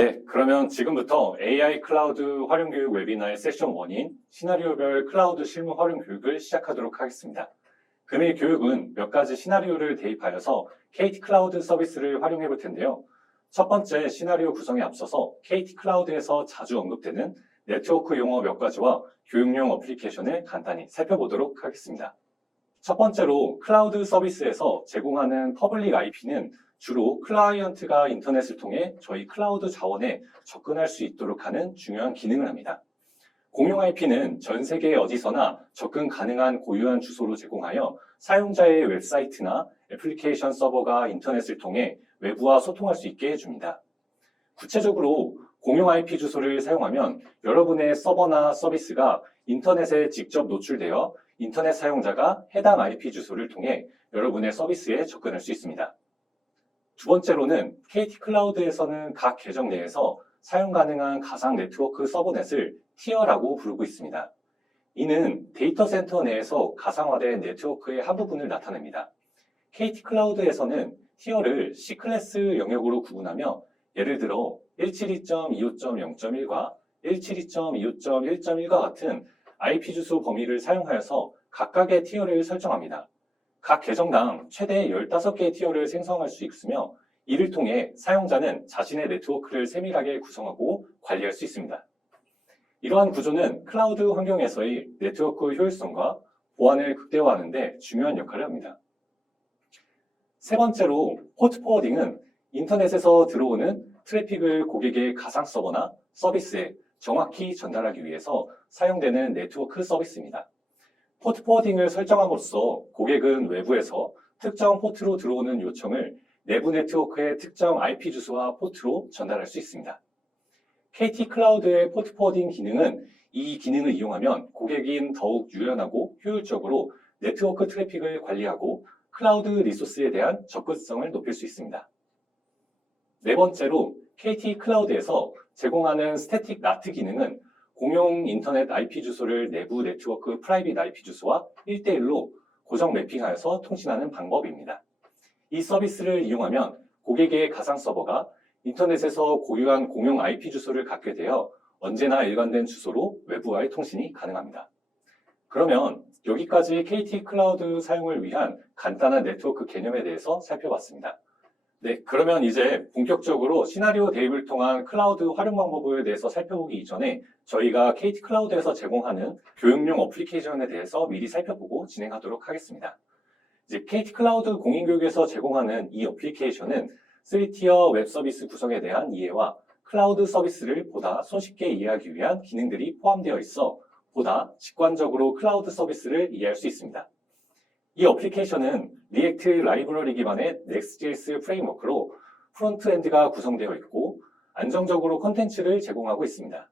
네, 그러면 지금부터 AI 클라우드 활용 교육 웨비나의 세션 1인 시나리오별 클라우드 실무 활용 교육을 시작하도록 하겠습니다. 금일 교육은 몇 가지 시나리오를 대입하여서 KT 클라우드 서비스를 활용해 볼 텐데요. 첫 번째 시나리오 구성에 앞서서 KT 클라우드에서 자주 언급되는 네트워크 용어 몇 가지와 교육용 어플리케이션을 간단히 살펴보도록 하겠습니다. 첫 번째로 클라우드 서비스에서 제공하는 퍼블릭 IP는 주로 클라이언트가 인터넷을 통해 저희 클라우드 자원에 접근할 수 있도록 하는 중요한 기능을 합니다. 공용 IP는 전 세계 어디서나 접근 가능한 고유한 주소로 제공하여 사용자의 웹사이트나 애플리케이션 서버가 인터넷을 통해 외부와 소통할 수 있게 해줍니다. 구체적으로 공용 IP 주소를 사용하면 여러분의 서버나 서비스가 인터넷에 직접 노출되어 인터넷 사용자가 해당 IP 주소를 통해 여러분의 서비스에 접근할 수 있습니다. 두 번째로는 KT 클라우드에서는 각 계정 내에서 사용 가능한 가상 네트워크 서버넷을 티어라고 부르고 있습니다. 이는 데이터 센터 내에서 가상화된 네트워크의 한 부분을 나타냅니다. KT 클라우드에서는 티어를 C클래스 영역으로 구분하며 예를 들어 172.25.0.1과 172.25.1.1과 같은 IP 주소 범위를 사용하여서 각각의 티어를 설정합니다. 각 계정당 최대 15개의 티어를 생성할 수 있으며 이를 통해 사용자는 자신의 네트워크를 세밀하게 구성하고 관리할 수 있습니다. 이러한 구조는 클라우드 환경에서의 네트워크 효율성과 보안을 극대화하는 데 중요한 역할을 합니다. 세 번째로 포트 포워딩은 인터넷에서 들어오는 트래픽을 고객의 가상 서버나 서비스에 정확히 전달하기 위해서 사용되는 네트워크 서비스입니다. 포트 포워딩을 설정함으로써 고객은 외부에서 특정 포트로 들어오는 요청을 내부 네트워크의 특정 IP 주소와 포트로 전달할 수 있습니다. KT 클라우드의 포트 포워딩 기능은 이 기능을 이용하면 고객인 더욱 유연하고 효율적으로 네트워크 트래픽을 관리하고 클라우드 리소스에 대한 접근성을 높일 수 있습니다. 네 번째로 KT 클라우드에서 제공하는 스태틱 NAT 기능은 공용 인터넷 IP 주소를 내부 네트워크 프라이빗 IP 주소와 1대1로 고정 매핑하여서 통신하는 방법입니다. 이 서비스를 이용하면 고객의 가상 서버가 인터넷에서 고유한 공용 IP 주소를 갖게 되어 언제나 일관된 주소로 외부와의 통신이 가능합니다. 그러면 여기까지 KT 클라우드 사용을 위한 간단한 네트워크 개념에 대해서 살펴봤습니다. 네, 그러면 이제 본격적으로 시나리오 대입을 통한 클라우드 활용 방법에 대해서 살펴보기 이전에 저희가 KT 클라우드에서 제공하는 교육용 어플리케이션에 대해서 미리 살펴보고 진행하도록 하겠습니다. 이제 KT 클라우드 공인교육에서 제공하는 이 어플리케이션은 3티어 웹 서비스 구성에 대한 이해와 클라우드 서비스를 보다 손쉽게 이해하기 위한 기능들이 포함되어 있어 보다 직관적으로 클라우드 서비스를 이해할 수 있습니다. 이 어플리케이션은 리액트 라이브러리 기반의 Next.js 프레임워크로 프론트엔드가 구성되어 있고 안정적으로 컨텐츠를 제공하고 있습니다.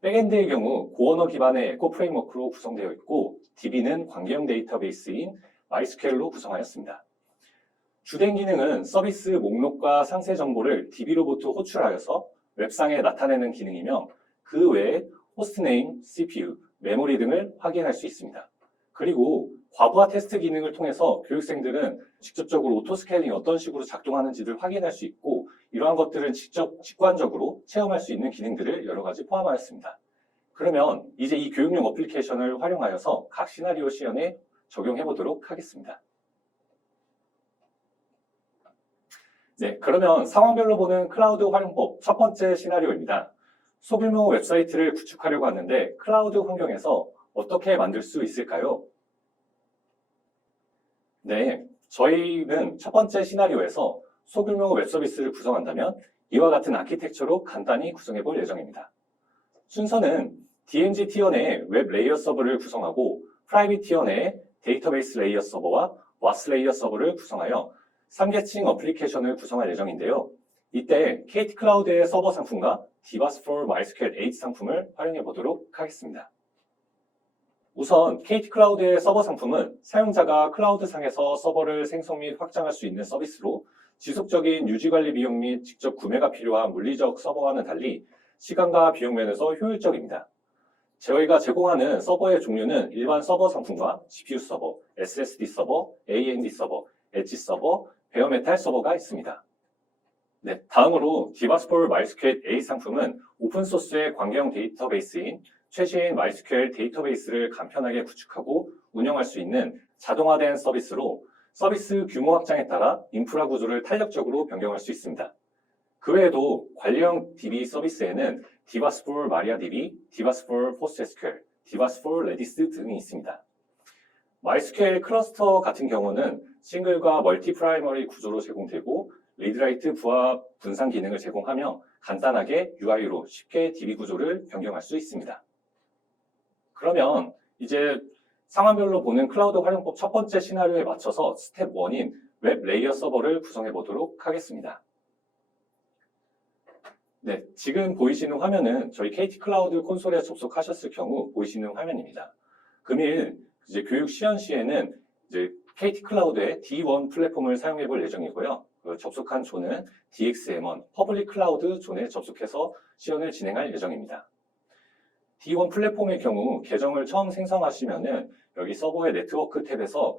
백엔드의 경우 고언어 기반의 에코 프레임워크로 구성되어 있고 DB는 관계형 데이터베이스인 MySQL로 구성하였습니다. 주된 기능은 서비스 목록과 상세 정보를 DB로부터 호출하여서 웹상에 나타내는 기능이며 그 외에 호스트네임, CPU, 메모리 등을 확인할 수 있습니다. 그리고 과부하 테스트 기능을 통해서 교육생들은 직접적으로 오토스케일링이 어떤 식으로 작동하는지를 확인할 수 있고 이러한 것들을 직접 직관적으로 체험할 수 있는 기능들을 여러 가지 포함하였습니다. 그러면 이제 이 교육용 어플리케이션을 활용하여서 각 시나리오 시연에 적용해 보도록 하겠습니다. 네, 그러면 상황별로 보는 클라우드 활용법 첫 번째 시나리오입니다. 소규모 웹사이트를 구축하려고 하는데 클라우드 환경에서 어떻게 만들 수 있을까요? 네, 저희는 첫 번째 시나리오에서 소규모 웹 서비스를 구성한다면 이와 같은 아키텍처로 간단히 구성해 볼 예정입니다. 순서는 DMZ 티어 내에 웹 레이어 서버를 구성하고 프라이빗 티어 내에 데이터베이스 레이어 서버와 WAS 레이어 서버를 구성하여 3계층 어플리케이션을 구성할 예정인데요. 이때 KT 클라우드의 서버 상품과 DBaaS for MySQL 8 상품을 활용해 보도록 하겠습니다. 우선 KT 클라우드의 서버 상품은 사용자가 클라우드상에서 서버를 생성 및 확장할 수 있는 서비스로 지속적인 유지관리 비용 및 직접 구매가 필요한 물리적 서버와는 달리 시간과 비용 면에서 효율적입니다. 저희가 제공하는 서버의 종류는 일반 서버 상품과 GPU 서버, SSD 서버, AMD 서버, 엣지 서버, 베어메탈 서버가 있습니다. 네, 다음으로 디바스포 MySQL A 상품은 오픈소스의 관계형 데이터베이스인 최신 MySQL 데이터베이스를 간편하게 구축하고 운영할 수 있는 자동화된 서비스로 서비스 규모 확장에 따라 인프라 구조를 탄력적으로 변경할 수 있습니다. 그 외에도 관리형 DB 서비스에는 디바스포 MariaDB, 디바스포 PostgreSQL, 디바스포 Redis 등이 있습니다. MySQL 클러스터 같은 경우는 싱글과 멀티 프라이머리 구조로 제공되고 리드라이트 부하 분산 기능을 제공하며 간단하게 UI로 쉽게 DB 구조를 변경할 수 있습니다. 그러면 이제 상황별로 보는 클라우드 활용법 첫 번째 시나리오에 맞춰서 스텝 1인 웹 레이어 서버를 구성해 보도록 하겠습니다. 네, 지금 보이시는 화면은 저희 KT 클라우드 콘솔에 접속하셨을 경우 보이시는 화면입니다. 금일 이제 교육 시연 시에는 이제 KT 클라우드의 D1 플랫폼을 사용해 볼 예정이고요. 접속한 존은 DXM1 퍼블릭 클라우드 존에 접속해서 시연을 진행할 예정입니다. D1 플랫폼의 경우 계정을 처음 생성하시면은 여기 서버의 네트워크 탭에서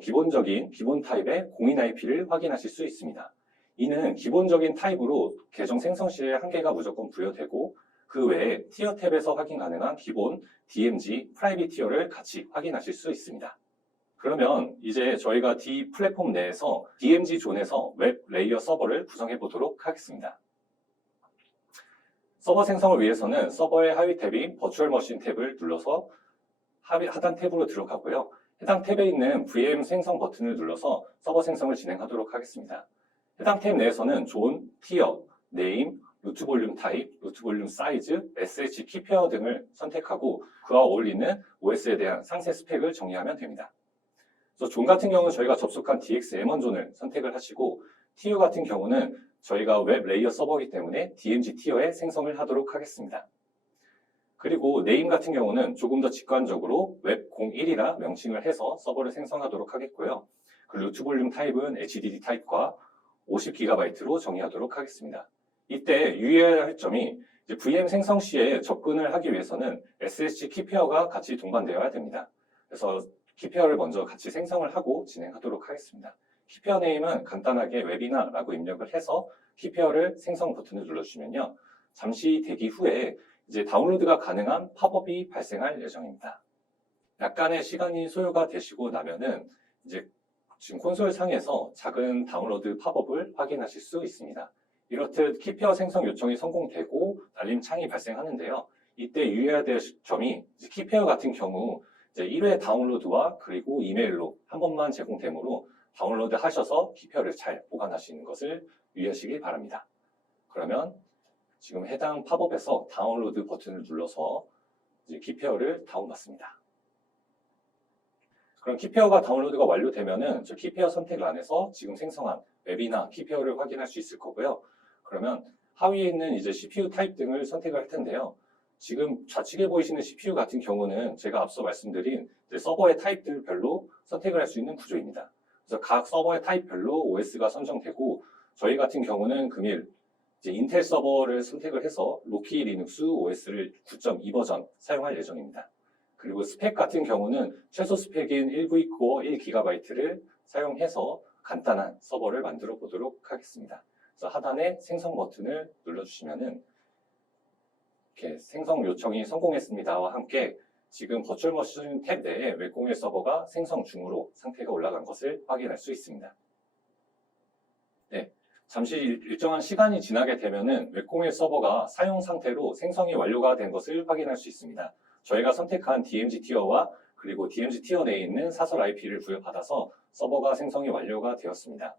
기본적인 기본 타입의 공인 IP를 확인하실 수 있습니다. 이는 기본적인 타입으로 계정 생성 시에 한계가 무조건 부여되고 그 외에 티어 탭에서 확인 가능한 기본 DMZ 프라이빗 티어를 같이 확인하실 수 있습니다. 그러면 이제 저희가 D 플랫폼 내에서 DMZ 존에서 웹 레이어 서버를 구성해 보도록 하겠습니다. 서버 생성을 위해서는 서버의 하위 탭인 버추얼 머신 탭을 눌러서 하단 탭으로 들어가고요. 해당 탭에 있는 VM 생성 버튼을 눌러서 서버 생성을 진행하도록 하겠습니다. 해당 탭 내에서는 존, 티어, 네임, 루트 볼륨 타입, 루트 볼륨 사이즈, SH 키페어 등을 선택하고 그와 어울리는 OS에 대한 상세 스펙을 정의하면 됩니다. 그래서 존 같은 경우는 저희가 접속한 DXM1 존을 선택을 하시고 티어 같은 경우는 저희가 웹 레이어 서버이기 때문에 DMZ 티어에 생성을 하도록 하겠습니다. 그리고 네임 같은 경우는 조금 더 직관적으로 웹 01이라 명칭을 해서 서버를 생성하도록 하겠고요. 그 루트 볼륨 타입은 HDD 타입과 50GB로 정의하도록 하겠습니다. 이때 유의해야 할 점이 이제 VM 생성 시에 접근을 하기 위해서는 SSH 키페어가 같이 동반되어야 됩니다. 그래서 키페어를 먼저 같이 생성을 하고 진행하도록 하겠습니다. 키페어 네임은 간단하게 웹이나라고 입력을 해서 키페어를 생성 버튼을 눌러주시면요. 잠시 대기 후에 이제 다운로드가 가능한 팝업이 발생할 예정입니다. 약간의 시간이 소요가 되시고 나면은 이제 지금 콘솔 상에서 작은 다운로드 팝업을 확인하실 수 있습니다. 이렇듯 키페어 생성 요청이 성공되고 알림 창이 발생하는데요. 이때 유의해야 될 점이 키페어 같은 경우 이제 1회 다운로드와 그리고 이메일로 한 번만 제공되므로 다운로드 하셔서 키페어를 잘 보관하시는 것을 유의하시길 바랍니다. 그러면 지금 해당 팝업에서 다운로드 버튼을 눌러서 이제 키페어를 다운받습니다. 그럼 키페어가 다운로드가 완료되면은 저 키페어 선택란에서 지금 생성한 웹이나 키페어를 확인할 수 있을 거고요. 그러면 하위에 있는 이제 CPU 타입 등을 선택을 할 텐데요. 지금 좌측에 보이시는 CPU 같은 경우는 제가 앞서 말씀드린 서버의 타입들별로 선택을 할 수 있는 구조입니다. 그래서 각 서버의 타입별로 OS가 선정되고 저희 같은 경우는 금일 이제 인텔 서버를 선택을 해서 로키 리눅스 OS를 9.2 버전 사용할 예정입니다. 그리고 스펙 같은 경우는 최소 스펙인 1V 코어 1GB를 사용해서 간단한 서버를 만들어 보도록 하겠습니다. 그래서 하단에 생성 버튼을 눌러주시면은 이렇게 생성 요청이 성공했습니다와 함께 지금 버추얼 머신 탭 내에 웹01 서버가 생성 중으로 상태가 올라간 것을 확인할 수 있습니다. 네, 잠시 일정한 시간이 지나게 되면은 웹01 서버가 사용 상태로 생성이 완료가 된 것을 확인할 수 있습니다. 저희가 선택한 DMZ 티어와 그리고 DMZ 티어 내에 있는 사설 IP를 부여받아서 서버가 생성이 완료가 되었습니다.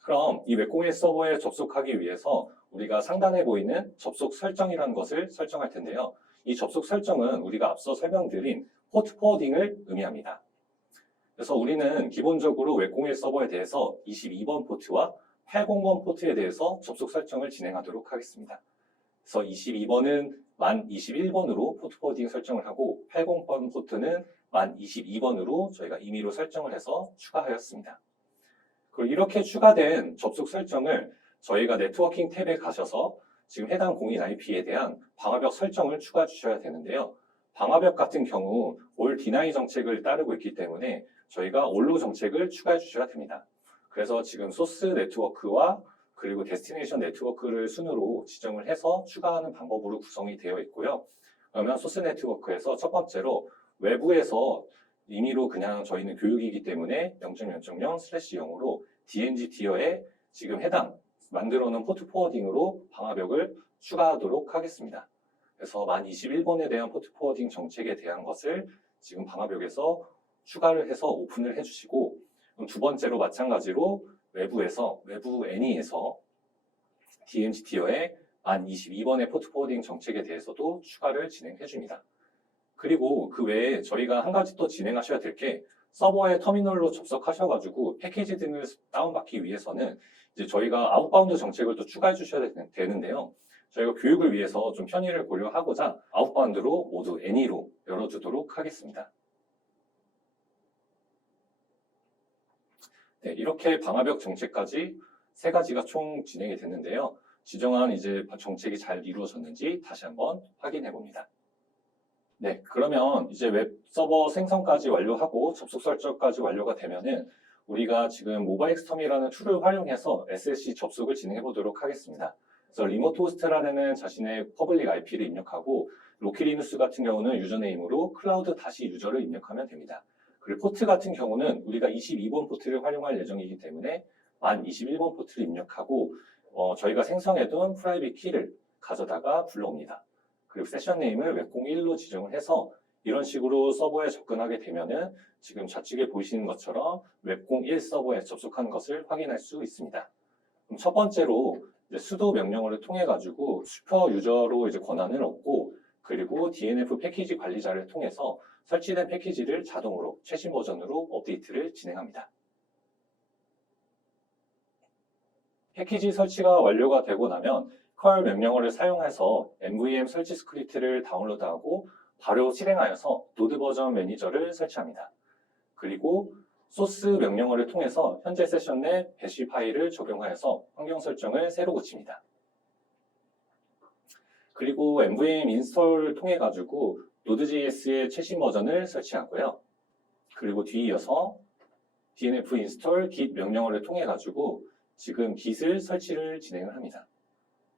그럼 이 웹01 서버에 접속하기 위해서 우리가 상단에 보이는 접속 설정이라는 것을 설정할 텐데요. 이 접속 설정은 우리가 앞서 설명드린 포트 포워딩을 의미합니다. 그래서 우리는 기본적으로 웹01 서버에 대해서 22번 포트와 80번 포트에 대해서 접속 설정을 진행하도록 하겠습니다. 그래서 22번은 만 21번으로 포트 포워딩 설정을 하고 80번 포트는 만 22번으로 저희가 임의로 설정을 해서 추가하였습니다. 그리고 이렇게 추가된 접속 설정을 저희가 네트워킹 탭에 가셔서 지금 해당 공인 IP에 대한 방화벽 설정을 추가해 주셔야 되는데요. 방화벽 같은 경우 all deny 정책을 따르고 있기 때문에 저희가 all로 정책을 추가해 주셔야 됩니다. 그래서 지금 소스 네트워크와 그리고 데스티네이션 네트워크를 순으로 지정을 해서 추가하는 방법으로 구성이 되어 있고요. 그러면 소스 네트워크에서 첫 번째로 외부에서 임의로 그냥 저희는 교육이기 때문에 0.0.0/0으로 DNG 티어에 지금 해당 만들어 놓은 포트 포워딩으로 방화벽을 추가하도록 하겠습니다. 그래서 만 21번에 대한 포트 포워딩 정책에 대한 것을 지금 방화벽에서 추가를 해서 오픈을 해주시고, 두 번째로 마찬가지로 외부 애니에서 DNG 티어에 만 22번의 포트 포워딩 정책에 대해서도 추가를 진행해 줍니다. 그리고 그 외에 저희가 한 가지 또 진행하셔야 될 게, 서버의 터미널로 접속하셔가지고 패키지 등을 다운받기 위해서는 이제 저희가 아웃바운드 정책을 또 추가해 주셔야 되는데요. 저희가 교육을 위해서 좀 편의를 고려하고자 아웃바운드로 모두 애니로 열어두도록 하겠습니다. 네, 이렇게 방화벽 정책까지 세 가지가 총 진행이 됐는데요. 지정한 이제 정책이 잘 이루어졌는지 다시 한번 확인해 봅니다. 네, 그러면 이제 웹 서버 생성까지 완료하고 접속 설정까지 완료가 되면은 우리가 지금 모바일 엑스텀이라는 툴을 활용해서 SSC 접속을 진행해 보도록 하겠습니다. 그래서 리모트 호스트라는 자신의 퍼블릭 IP를 입력하고, 로키리누스 같은 경우는 유저네임으로 클라우드 다시 유저를 입력하면 됩니다. 그리고 포트 같은 경우는 우리가 22번 포트를 활용할 예정이기 때문에 만 21번 포트를 입력하고 저희가 생성해둔 프라이빗 키를 가져다가 불러옵니다. 그리고 세션 네임을 웹01로 지정을 해서 이런 식으로 서버에 접근하게 되면은 지금 좌측에 보이시는 것처럼 웹01 서버에 접속한 것을 확인할 수 있습니다. 그럼 첫 번째로 이제 sudo 명령어를 통해 가지고 슈퍼 유저로 이제 권한을 얻고, 그리고 DNF 패키지 관리자를 통해서 설치된 패키지를 자동으로 최신 버전으로 업데이트를 진행합니다. 패키지 설치가 완료가 되고 나면 curl 명령어를 사용해서 MVM 설치 스크립트를 다운로드하고 바로 실행하여서 노드 버전 매니저를 설치합니다. 그리고 소스 명령어를 통해서 현재 세션 내 배시 파일을 적용하여서 환경 설정을 새로 고칩니다. 그리고 MVM 인스톨을 통해 가지고 Node.js의 최신 버전을 설치하고요. 그리고 뒤이어서 dnf install git 명령어를 통해 가지고 지금 git을 설치를 진행을 합니다.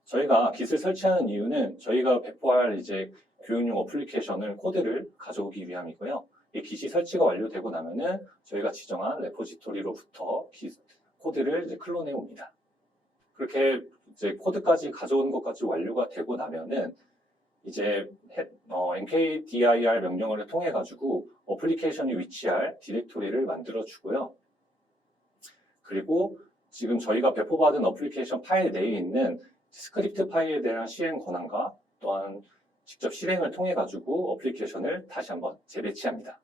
저희가 git을 설치하는 이유는 저희가 배포할 이제 교육용 어플리케이션을 코드를 가져오기 위함이고요. 이 git이 설치가 완료되고 나면은 저희가 지정한 레포지토리로부터 git 코드를 이제 클론해 옵니다. 그렇게 이제 코드까지 가져오는 것까지 완료가 되고 나면은 이제 nkdir 명령어를 통해 가지고 어플리케이션이 위치할 디렉토리를 만들어 주고요. 그리고 지금 저희가 배포받은 어플리케이션 파일 내에 있는 스크립트 파일에 대한 시행 권한과 또한 직접 실행을 통해 가지고 어플리케이션을 다시 한번 재배치합니다.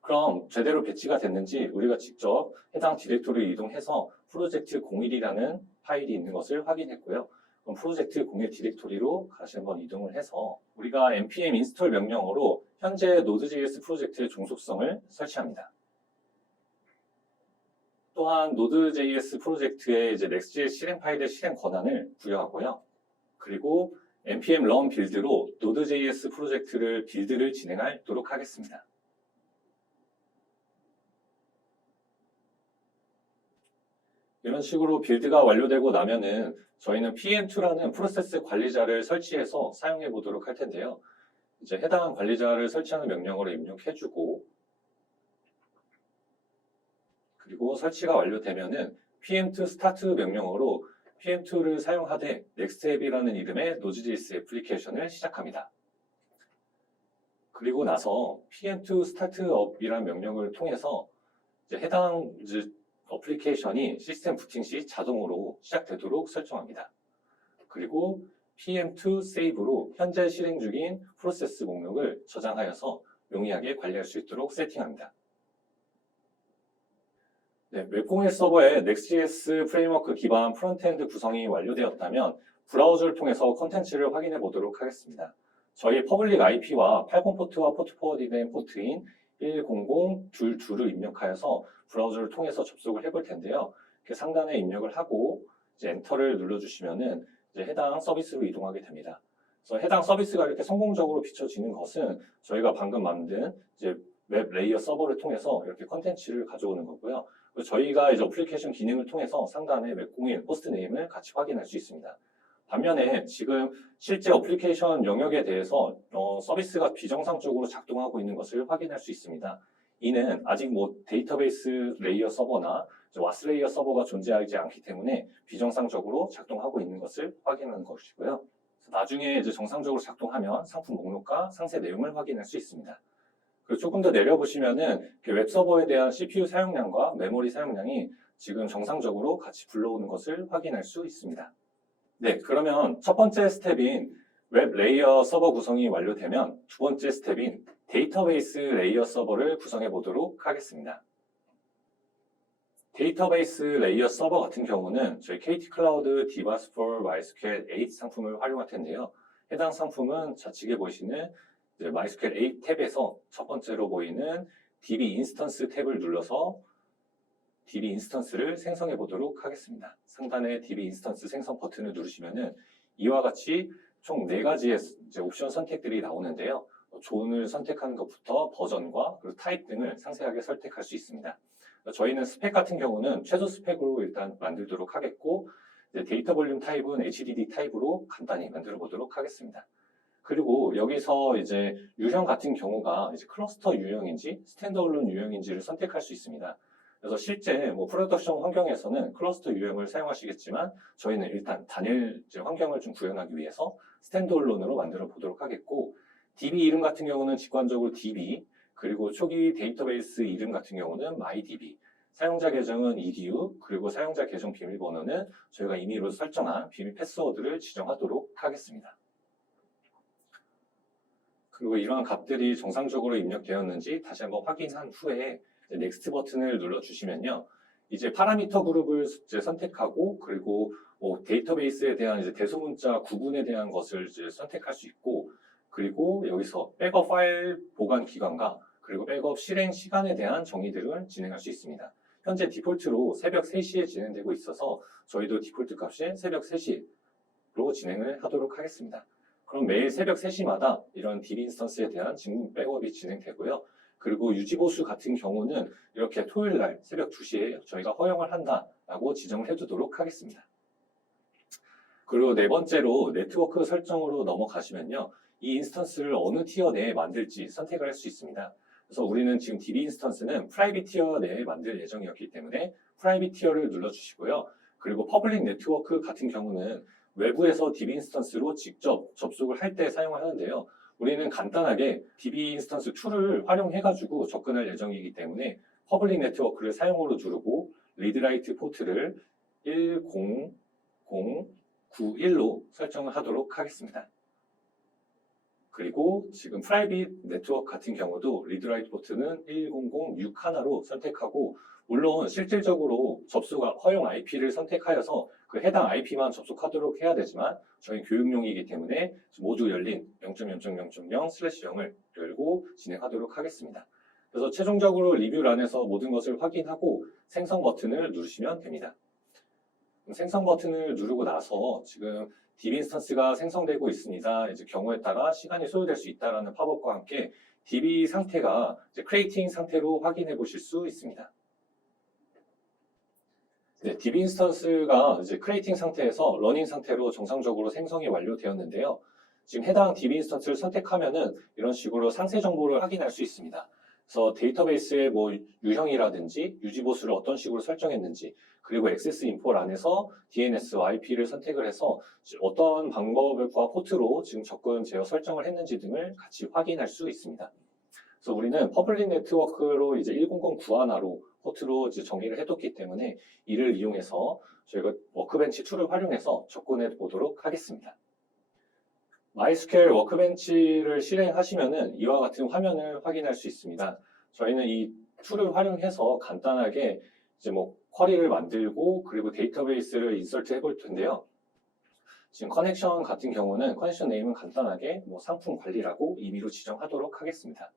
그럼 제대로 배치가 됐는지 우리가 직접 해당 디렉토리를 이동해서 프로젝트 01이라는 파일이 있는 것을 확인했고요. 그럼 프로젝트 01 디렉토리로 다시 한번 이동을 해서 우리가 npm install 명령어로 현재 Node.js 프로젝트의 종속성을 설치합니다. 또한 Node.js 프로젝트의 이제 Next.js 실행 파일의 실행 권한을 부여하고요. 그리고 npm run 빌드로 Node.js 프로젝트를 빌드를 진행하도록 하겠습니다. 이런 식으로 빌드가 완료되고 나면은 저희는 PM2라는 프로세스 관리자를 설치해서 사용해 보도록 할 텐데요. 이제 해당 관리자를 설치하는 명령어를 입력해주고, 그리고 설치가 완료되면은 PM2 start 명령어로 PM2를 사용하되 NextApp이라는 이름의 Node.js 애플리케이션을 시작합니다. 그리고 나서 PM2 startup이라는 명령을 통해서 이제 해당 어플리케이션이 시스템 부팅 시 자동으로 시작되도록 설정합니다. 그리고 PM2 save로 현재 실행 중인 프로세스 목록을 저장하여서 용이하게 관리할 수 있도록 세팅합니다. 네, 웹01 서버에 Next.js 프레임워크 기반 프론트엔드 구성이 완료되었다면 브라우저를 통해서 컨텐츠를 확인해 보도록 하겠습니다. 저희 퍼블릭 IP와 80 포트와 포트 포워딩된 포트인 10022를 입력하여서 브라우저를 통해서 접속을 해볼 텐데요. 이렇게 상단에 입력을 하고 이제 엔터를 눌러주시면은 이제 해당 서비스로 이동하게 됩니다. 그래서 해당 서비스가 이렇게 성공적으로 비춰지는 것은 저희가 방금 만든 이제 웹 레이어 서버를 통해서 이렇게 컨텐츠를 가져오는 거고요. 저희가 이제 어플리케이션 기능을 통해서 상단에 웹01 호스트네임을 같이 확인할 수 있습니다. 반면에 지금 실제 어플리케이션 영역에 대해서 서비스가 비정상적으로 작동하고 있는 것을 확인할 수 있습니다. 이는 아직 뭐 데이터베이스 레이어 서버나 와스 레이어 서버가 존재하지 않기 때문에 비정상적으로 작동하고 있는 것을 확인하는 것이고요. 나중에 이제 정상적으로 작동하면 상품 목록과 상세 내용을 확인할 수 있습니다. 그리고 조금 더 내려보시면은 웹서버에 대한 CPU 사용량과 메모리 사용량이 지금 정상적으로 같이 불러오는 것을 확인할 수 있습니다. 네, 그러면 첫 번째 스텝인 웹 레이어 서버 구성이 완료되면 두 번째 스텝인 데이터베이스 레이어 서버를 구성해 보도록 하겠습니다. 데이터베이스 레이어 서버 같은 경우는 저희 KT 클라우드 디바스 for MySQL 8 상품을 활용할 텐데요. 해당 상품은 좌측에 보이시는 MySQL 8 탭에서 첫 번째로 보이는 DB 인스턴스 탭을 눌러서 DB 인스턴스를 생성해 보도록 하겠습니다. 상단에 DB 인스턴스 생성 버튼을 누르시면은 이와 같이 총 4가지의 옵션 선택들이 나오는데요. 존을 선택하는 것부터 버전과 그리고 타입 등을 상세하게 선택할 수 있습니다. 저희는 스펙 같은 경우는 최소 스펙으로 일단 만들도록 하겠고, 데이터 볼륨 타입은 HDD 타입으로 간단히 만들어 보도록 하겠습니다. 그리고 여기서 이제 유형 같은 경우가 이제 클러스터 유형인지 스탠드얼론 유형인지를 선택할 수 있습니다. 그래서 실제 뭐 프로덕션 환경에서는 클러스터 유형을 사용하시겠지만 저희는 일단 단일 환경을 좀 구현하기 위해서 스탠드얼론으로 만들어 보도록 하겠고, DB 이름 같은 경우는 직관적으로 DB, 그리고 초기 데이터베이스 이름 같은 경우는 MyDB, 사용자 계정은 edu, 그리고 사용자 계정 비밀번호는 저희가 임의로 설정한 비밀 패스워드를 지정하도록 하겠습니다. 그리고 이러한 값들이 정상적으로 입력되었는지 다시 한번 확인한 후에 넥스트 버튼을 눌러주시면요. 이제 파라미터 그룹을 이제 선택하고, 그리고 뭐 데이터베이스에 대한 이제 대소문자 구분에 대한 것을 이제 선택할 수 있고, 그리고 여기서 백업 파일 보관 기간과 그리고 백업 실행 시간에 대한 정의들을 진행할 수 있습니다. 현재 디폴트로 새벽 3시에 진행되고 있어서 저희도 디폴트 값이 새벽 3시로 진행을 하도록 하겠습니다. 그럼 매일 새벽 3시마다 이런 DB 인스턴스에 대한 직무 백업이 진행되고요. 그리고 유지보수 같은 경우는 이렇게 토요일 날 새벽 2시에 저희가 허용을 한다라고 지정을 해두도록 하겠습니다. 그리고 네 번째로 네트워크 설정으로 넘어가시면요. 이 인스턴스를 어느 티어 내에 만들지 선택을 할 수 있습니다. 그래서 우리는 지금 DB 인스턴스는 프라이빗 티어 내에 만들 예정이었기 때문에 프라이빗 티어를 눌러주시고요. 그리고 퍼블릭 네트워크 같은 경우는 외부에서 DB 인스턴스로 직접 접속을 할 때 사용을 하는데요. 우리는 간단하게 DB 인스턴스 2를 활용해가지고 접근할 예정이기 때문에 퍼블릭 네트워크를 사용으로 누르고 리드라이트 포트를 10091로 설정을 하도록 하겠습니다. 그리고 지금 프라이빗 네트워크 같은 경우도 리드라이트 포트는 1006로 선택하고, 물론 실질적으로 접수가 허용 IP를 선택하여서 그 해당 IP만 접속하도록 해야 되지만 저희 교육용이기 때문에 모두 열린 0.0.0.0/0을 열고 진행하도록 하겠습니다. 그래서 최종적으로 리뷰란에서 모든 것을 확인하고 생성 버튼을 누르시면 됩니다. 생성 버튼을 누르고 나서 지금 DB 인스턴스가 생성되고 있습니다. 이제 경우에 따라 시간이 소요될 수 있다라는 팝업과 함께 DB 상태가 이제 크리에이팅 상태로 확인해 보실 수 있습니다. 네, DB 인스턴스가 이제 크리에이팅 상태에서 러닝 상태로 정상적으로 생성이 완료되었는데요. 지금 해당 DB 인스턴스를 선택하면은 이런 식으로 상세 정보를 확인할 수 있습니다. 그래서 데이터베이스의 뭐 유형이라든지 유지보수를 어떤 식으로 설정했는지, 그리고 액세스 인포란에서 DNS와 IP를 선택을 해서 어떤 방법과 포트로 지금 접근 제어 설정을 했는지 등을 같이 확인할 수 있습니다. 그래서 우리는 퍼블릭 네트워크로 이제 1009로 포트로 이제 정의를 해뒀기 때문에 이를 이용해서 저희가 워크벤치 2를 활용해서 접근해 보도록 하겠습니다. MySQL 워크벤치를 실행하시면은 이와 같은 화면을 확인할 수 있습니다. 저희는 이 툴을 활용해서 간단하게 이제 뭐 쿼리를 만들고 그리고 데이터베이스를 인서트 해볼 텐데요. 지금 커넥션 같은 경우는 커넥션 네임은 간단하게 뭐 상품 관리라고 임의로 지정하도록 하겠습니다.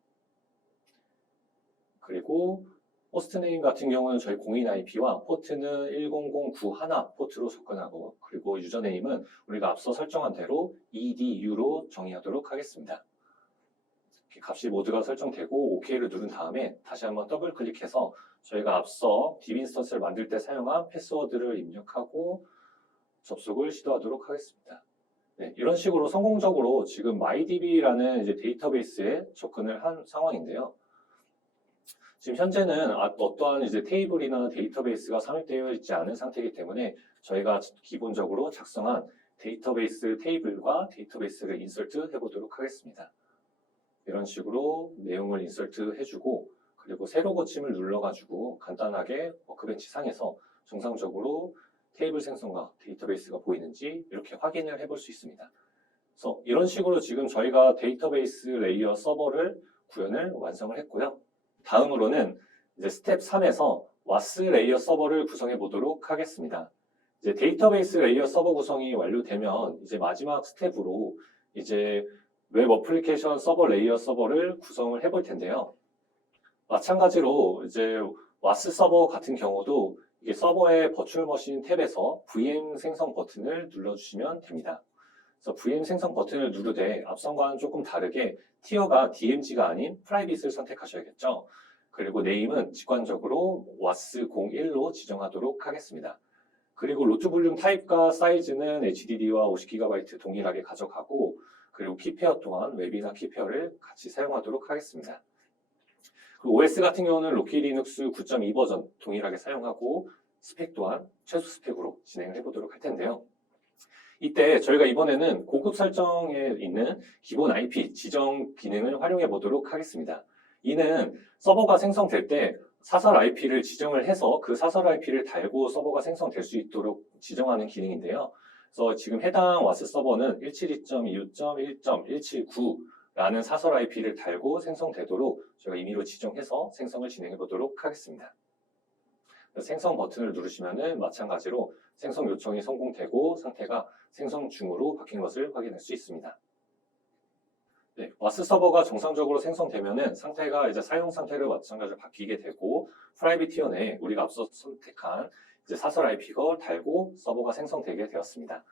그리고 호스트 네임 같은 경우는 저희 공인 IP와 포트는 1009 포트로 접근하고, 그리고 유저 네임은 우리가 앞서 설정한 대로 EDU로 정의하도록 하겠습니다. 이렇게 값이 모두가 설정되고 OK를 누른 다음에 다시 한번 더블 클릭해서 저희가 앞서 DB 인스턴스를 만들 때 사용한 패스워드를 입력하고 접속을 시도하도록 하겠습니다. 네, 이런 식으로 성공적으로 지금 MyDB라는 이제 데이터베이스에 접근을 한 상황인데요. 지금 현재는 어떠한 이제 테이블이나 데이터베이스가 삽입되어 있지 않은 상태이기 때문에 저희가 기본적으로 작성한 데이터베이스 테이블과 데이터베이스를 인서트 해보도록 하겠습니다. 이런 식으로 내용을 인서트 해주고 그리고 세로 고침을 눌러가지고 간단하게 워크벤치 상에서 정상적으로 테이블 생성과 데이터베이스가 보이는지 이렇게 확인을 해볼 수 있습니다. 그래서 이런 식으로 지금 저희가 데이터베이스 레이어 서버를 구현을 완성을 했고요. 다음으로는 이제 스텝 3에서 와스 레이어 서버를 구성해 보도록 하겠습니다. 이제 데이터베이스 레이어 서버 구성이 완료되면 이제 마지막 스텝으로 이제 웹 어플리케이션 서버 레이어 서버를 구성을 해볼 텐데요. 마찬가지로 이제 와스 서버 같은 경우도 이게 서버의 버추얼 머신 탭에서 VM 생성 버튼을 눌러주시면 됩니다. 그래서 VM 생성 버튼을 누르되 앞선과는 조금 다르게 티어가 DMG가 아닌 프라이빗을 선택하셔야겠죠. 그리고 네임은 직관적으로 WAS01로 지정하도록 하겠습니다. 그리고 로트 볼륨 타입과 사이즈는 HDD와 50GB 동일하게 가져가고 그리고 키페어 또한 웹이나 키페어를 같이 사용하도록 하겠습니다. 그리고 OS 같은 경우는 로키 리눅스 9.2 버전 동일하게 사용하고 스펙 또한 최소 스펙으로 진행을 해보도록 할 텐데요. 이때 저희가 이번에는 고급 설정에 있는 기본 IP 지정 기능을 활용해 보도록 하겠습니다. 이는 서버가 생성될 때 사설 IP를 지정을 해서 그 사설 IP를 달고 서버가 생성될 수 있도록 지정하는 기능인데요. 그래서 지금 해당 와스 서버는 172.2.1.179라는 사설 IP를 달고 생성되도록 저희가 임의로 지정해서 생성을 진행해 보도록 하겠습니다. 생성 버튼을 누르시면은 마찬가지로 생성 요청이 성공되고 상태가 생성 중으로 바뀐 것을 확인할 수 있습니다. 네, 와스 서버가 정상적으로 생성되면은 상태가 이제 사용 상태를 마찬가지로 바뀌게 되고 프라이빗 티어 내에 우리가 앞서 선택한 이제 사설 IP가 달고 서버가 생성되게 되었습니다.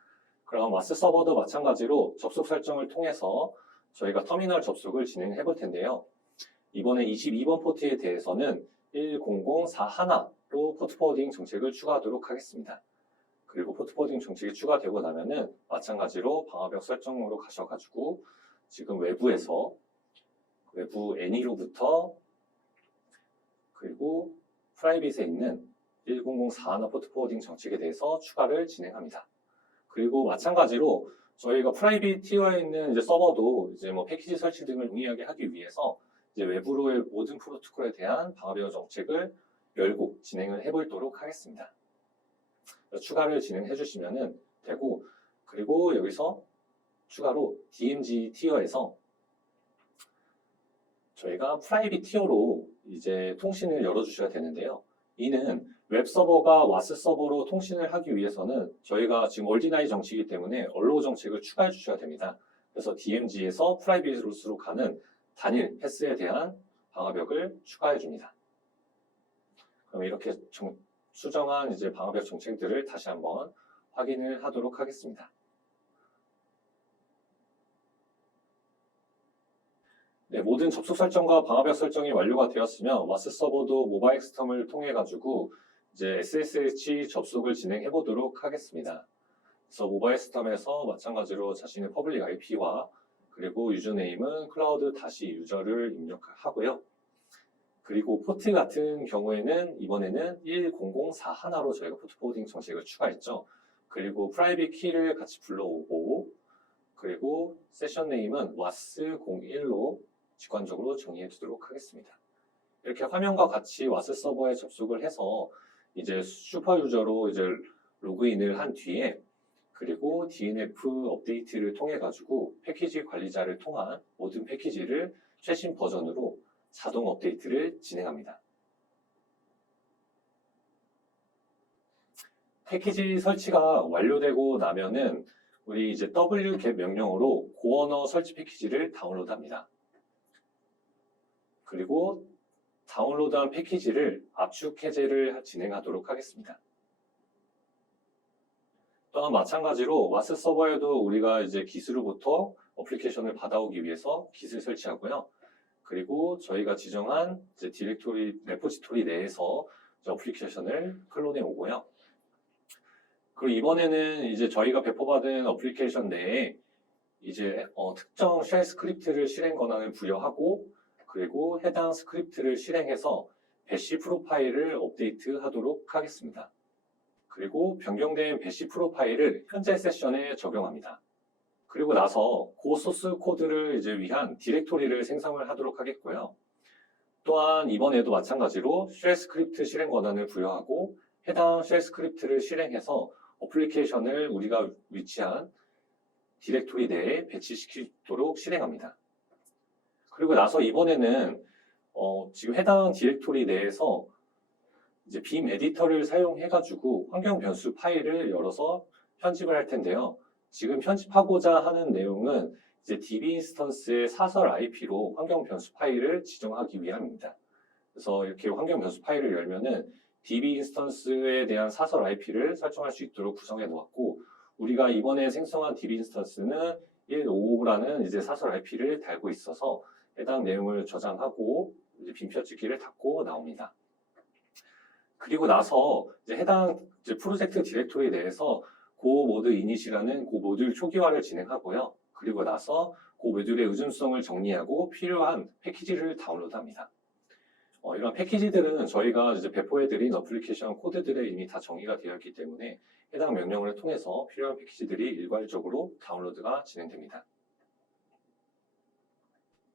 그럼 와스 서버도 마찬가지로 접속 설정을 통해서 저희가 터미널 접속을 진행해 볼 텐데요. 이번에 22번 포트에 대해서는 10041로 포트 포워딩 정책을 추가하도록 하겠습니다. 그리고 포트 포워딩 정책이 추가되고 나면은 마찬가지로 방화벽 설정으로 가셔가지고 지금 외부에서 외부 애니로부터 그리고 프라이빗에 있는 10041 포트 포워딩 정책에 대해서 추가를 진행합니다. 그리고 마찬가지로 저희가 프라이빗 티어에 있는 이제 서버도 이제 뭐 패키지 설치 등을 용이하게 하기 위해서 이제 외부로의 모든 프로토콜에 대한 방화벽 정책을 열고 진행을 해보도록 하겠습니다. 추가를 진행해 주시면 되고 그리고 여기서 추가로 DMG 티어에서 저희가 프라이빗 티어로 이제 통신을 열어주셔야 되는데요. 이는 웹 서버가 와스 서버로 통신을 하기 위해서는 저희가 지금 얼디나이 정책이기 때문에 얼로우 정책을 추가해 주셔야 됩니다. 그래서 DMG에서 프라이빗으로 가는 단일 패스에 대한 방화벽을 추가해 줍니다. 그럼 이렇게 수정한 이제 방화벽 정책들을 다시 한번 확인을 하도록 하겠습니다. 네, 모든 접속 설정과 방화벽 설정이 완료가 되었으면 와스 서버도 모바일 스톰을 통해 가지고 이제 SSH 접속을 진행해 보도록 하겠습니다. 그래서 모바일 스톰에서 마찬가지로 자신의 퍼블릭 IP와 그리고 유저네임은 클라우드 다시 유저를 입력하고요. 그리고 포트 같은 경우에는 이번에는 10041로 저희가 포트 포워딩 정책을 추가했죠. 그리고 프라이빗 키를 같이 불러오고 그리고 세션 네임은 was01로 직관적으로 정의해 두도록 하겠습니다. 이렇게 화면과 같이 와스 서버에 접속을 해서 이제 슈퍼 유저로 이제 로그인을 한 뒤에 그리고 DNF 업데이트를 통해 가지고 패키지 관리자를 통한 모든 패키지를 최신 버전으로 자동 업데이트를 진행합니다. 패키지 설치가 완료되고 나면은 우리 이제 wget 명령으로 고언어 설치 패키지를 다운로드합니다. 그리고 다운로드한 패키지를 압축 해제를 진행하도록 하겠습니다. 또한 마찬가지로 와스 서버에도 우리가 이제 기술로부터 어플리케이션을 받아오기 위해서 깃을 설치하고요. 그리고 저희가 지정한 이제 디렉토리 레포지토리 내에서 이제 어플리케이션을 클론해 오고요. 그리고 이번에는 이제 저희가 배포받은 어플리케이션 내에 이제 특정 쉘 스크립트를 실행 권한을 부여하고 그리고 해당 스크립트를 실행해서 배시 프로파일을 업데이트하도록 하겠습니다. 그리고 변경된 배시 프로파일을 현재 세션에 적용합니다. 그리고 나서 그 소스 코드를 이제 위한 디렉토리를 생성을 하도록 하겠고요. 또한 이번에도 마찬가지로 쉘 스크립트 실행 권한을 부여하고 해당 쉘 스크립트를 실행해서 어플리케이션을 우리가 위치한 디렉토리 내에 배치시키도록 실행합니다. 그리고 나서 이번에는 지금 해당 디렉토리 내에서 이제 빔 에디터를 사용해가지고 환경 변수 파일을 열어서 편집을 할 텐데요. 지금 편집하고자 하는 내용은 이제 DB 인스턴스의 사설 IP로 환경 변수 파일을 지정하기 위함입니다. 그래서 이렇게 환경 변수 파일을 열면은 DB 인스턴스에 대한 사설 IP를 설정할 수 있도록 구성해 놓았고, 우리가 이번에 생성한 DB 인스턴스는 155라는 이제 사설 IP를 달고 있어서 해당 내용을 저장하고 이제 빔 펴찍기를 닫고 나옵니다. 그리고 나서 이제 해당 이제 프로젝트 디렉토리 내에서 고 모드 이닛이라는 고 모듈 초기화를 진행하고요. 그리고 나서 고 모듈의 의존성을 정리하고 필요한 패키지를 다운로드합니다. 이런 패키지들은 저희가 이제 배포해드린 어플리케이션 코드들에 이미 다 정의가 되어 있기 때문에 해당 명령을 통해서 필요한 패키지들이 일괄적으로 다운로드가 진행됩니다.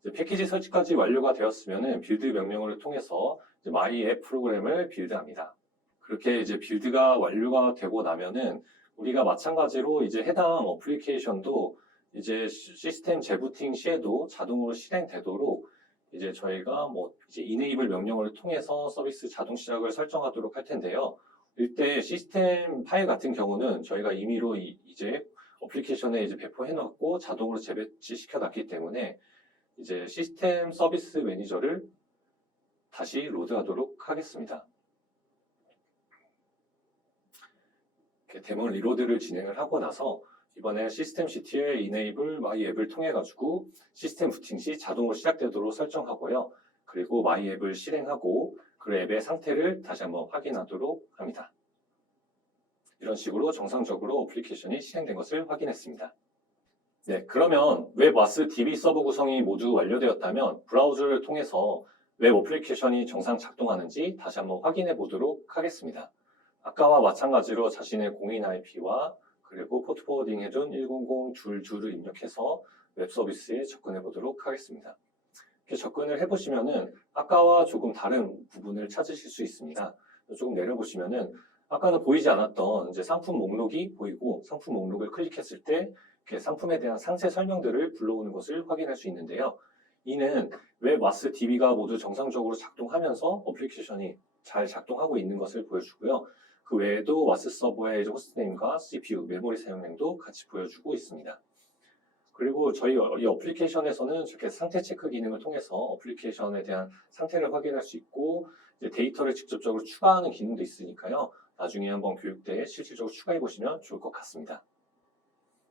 이제 패키지 설치까지 완료가 되었으면 빌드 명령을 통해서 my app 프로그램을 빌드합니다. 그렇게 이제 빌드가 완료가 되고 나면은 우리가 마찬가지로 이제 해당 어플리케이션도 이제 시스템 재부팅 시에도 자동으로 실행되도록 이제 저희가 이제 enable 명령을 통해서 서비스 자동 시작을 설정하도록 할 텐데요. 이때 시스템 파일 같은 경우는 저희가 임의로 이제 어플리케이션에 이제 배포해 놨고 자동으로 재배치시켜 놨기 때문에 이제 시스템 서비스 매니저를 다시 로드하도록 하겠습니다. 이렇게 데모 리로드를 진행을 하고 나서 이번에 시스템 CT의 enable my app을 통해 가지고 시스템 부팅 시 자동으로 시작되도록 설정하고요. 그리고 my app을 실행하고 그 앱의 상태를 다시 한번 확인하도록 합니다. 이런 식으로 정상적으로 어플리케이션이 실행된 것을 확인했습니다. 네, 그러면 웹 와스 DB 서버 구성이 모두 완료되었다면 브라우저를 통해서 웹 어플리케이션이 정상 작동하는지 다시 한번 확인해 보도록 하겠습니다. 아까와 마찬가지로 자신의 공인 IP와 그리고 포트 포워딩 해둔 100 입력해서 웹 서비스에 접근해 보도록 하겠습니다. 이렇게 접근을 해보시면은 아까와 조금 다른 부분을 찾으실 수 있습니다. 조금 내려보시면은 아까는 보이지 않았던 이제 상품 목록이 보이고 상품 목록을 클릭했을 때 이렇게 상품에 대한 상세 설명들을 불러오는 것을 확인할 수 있는데요. 이는 웹 와스 DB가 모두 정상적으로 작동하면서 어플리케이션이 잘 작동하고 있는 것을 보여주고요. 그 외에도 와스 서버의 호스트네임과 CPU, 메모리 사용량도 같이 보여주고 있습니다. 그리고 저희 이 어플리케이션에서는 이렇게 상태 체크 기능을 통해서 어플리케이션에 대한 상태를 확인할 수 있고 이제 데이터를 직접적으로 추가하는 기능도 있으니까요. 나중에 한번 교육 때 실질적으로 추가해 보시면 좋을 것 같습니다.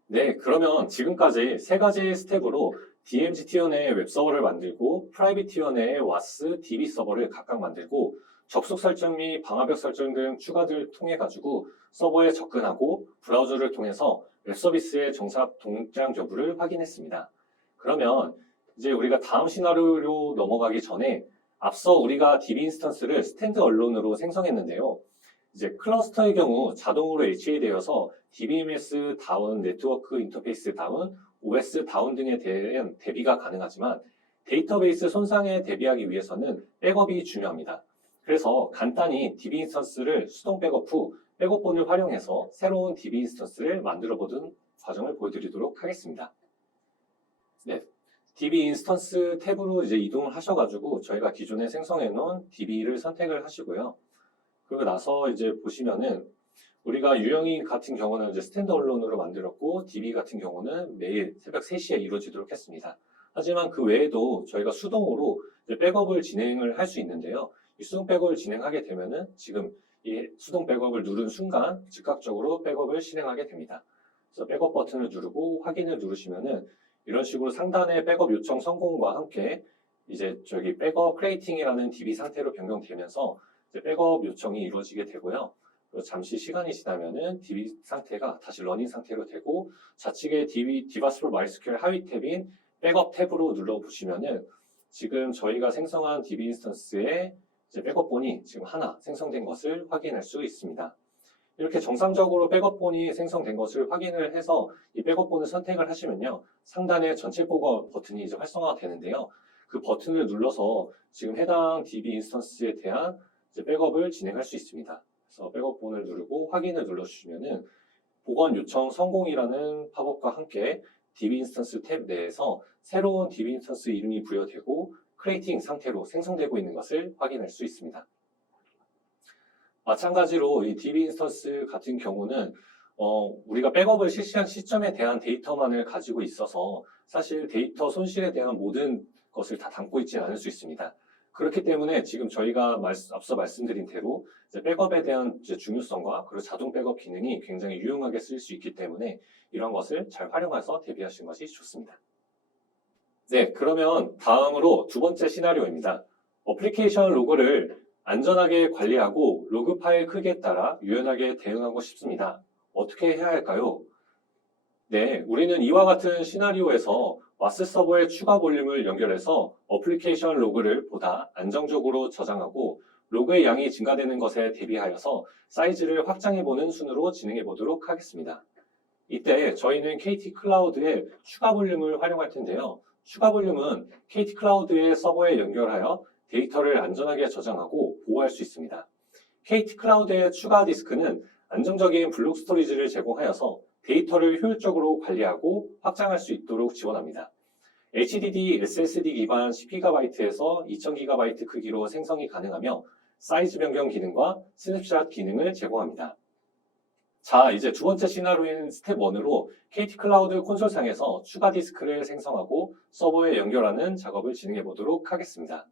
네, 그러면 지금까지 세 가지 스텝으로 DMZ 티어 내의 웹서버를 만들고 프라이빗 티어 내의 와스 DB 서버를 각각 만들고 접속 설정 및 방화벽 설정 등 추가들을 통해 가지고 서버에 접근하고 브라우저를 통해서 웹 서비스의 정상 동작 여부를 확인했습니다. 그러면 이제 우리가 다음 시나리오로 넘어가기 전에 앞서 우리가 DB 인스턴스를 스탠드 언론으로 생성했는데요. 이제 클러스터의 경우 자동으로 HA 되어서 DBMS 다운, 네트워크 인터페이스 다운, OS 다운 등에 대한 대비가 가능하지만 데이터베이스 손상에 대비하기 위해서는 백업이 중요합니다. 그래서 간단히 DB 인스턴스를 수동 백업 후 백업본을 활용해서 새로운 DB 인스턴스를 만들어 보는 과정을 보여드리도록 하겠습니다. 네, DB 인스턴스 탭으로 이제 이동을 하셔가지고 저희가 기존에 생성해 놓은 DB를 선택을 하시고요. 그리고 나서 이제 보시면은 우리가 유형이 같은 경우는 이제 스탠드 언론으로 만들었고 DB 같은 경우는 매일 새벽 3시에 이루어지도록 했습니다. 하지만 그 외에도 저희가 수동으로 이제 백업을 진행을 할 수 있는데요. 이 수동 백업을 진행하게 되면은 지금 이 수동 백업을 누른 순간 즉각적으로 백업을 실행하게 됩니다. 그래서 백업 버튼을 누르고 확인을 누르시면은 이런 식으로 상단의 백업 요청 성공과 함께 이제 저기 백업 크리에이팅이라는 DB 상태로 변경되면서 이제 백업 요청이 이루어지게 되고요. 그리고 잠시 시간이 지나면은 DB 상태가 다시 러닝 상태로 되고 좌측에 디바스로 MySQL 하위 탭인 백업 탭으로 눌러보시면은 지금 저희가 생성한 DB 인스턴스에 이제 백업본이 지금 하나 생성된 것을 확인할 수 있습니다. 이렇게 정상적으로 백업본이 생성된 것을 확인을 해서 이 백업본을 선택을 하시면요. 상단에 전체 백업 버튼이 이제 활성화가 되는데요. 그 버튼을 눌러서 지금 해당 DB 인스턴스에 대한 이제 백업을 진행할 수 있습니다. 그래서 백업본을 누르고 확인을 눌러주시면은 복원 요청 성공이라는 팝업과 함께 DB 인스턴스 탭 내에서 새로운 DB 인스턴스 이름이 부여되고 크리에이팅 상태로 생성되고 있는 것을 확인할 수 있습니다. 마찬가지로 이 DB 인스턴스 같은 경우는 우리가 백업을 실시한 시점에 대한 데이터만을 가지고 있어서 사실 데이터 손실에 대한 모든 것을 다 담고 있지는 않을 수 있습니다. 그렇기 때문에 지금 저희가 앞서 말씀드린 대로 이제 백업에 대한 이제 중요성과 그리고 자동 백업 기능이 굉장히 유용하게 쓸 수 있기 때문에 이런 것을 잘 활용해서 대비하시는 것이 좋습니다. 네, 그러면 다음으로 두 번째 시나리오입니다. 어플리케이션 로그를 안전하게 관리하고 로그 파일 크기에 따라 유연하게 대응하고 싶습니다. 어떻게 해야 할까요? 네, 우리는 이와 같은 시나리오에서 와스 서버의 추가 볼륨을 연결해서 어플리케이션 로그를 보다 안정적으로 저장하고 로그의 양이 증가되는 것에 대비하여서 사이즈를 확장해보는 순으로 진행해 보도록 하겠습니다. 이때 저희는 KT 클라우드의 추가 볼륨을 활용할 텐데요. 추가 볼륨은 KT 클라우드의 서버에 연결하여 데이터를 안전하게 저장하고 보호할 수 있습니다. KT 클라우드의 추가 디스크는 안정적인 블록 스토리지를 제공하여서 데이터를 효율적으로 관리하고 확장할 수 있도록 지원합니다. HDD, SSD 기반 10GB에서 2000GB 크기로 생성이 가능하며 사이즈 변경 기능과 스냅샷 기능을 제공합니다. 자, 이제 두 번째 시나리오인 스텝 1으로 KT 클라우드 콘솔상에서 추가 디스크를 생성하고 서버에 연결하는 작업을 진행해 보도록 하겠습니다.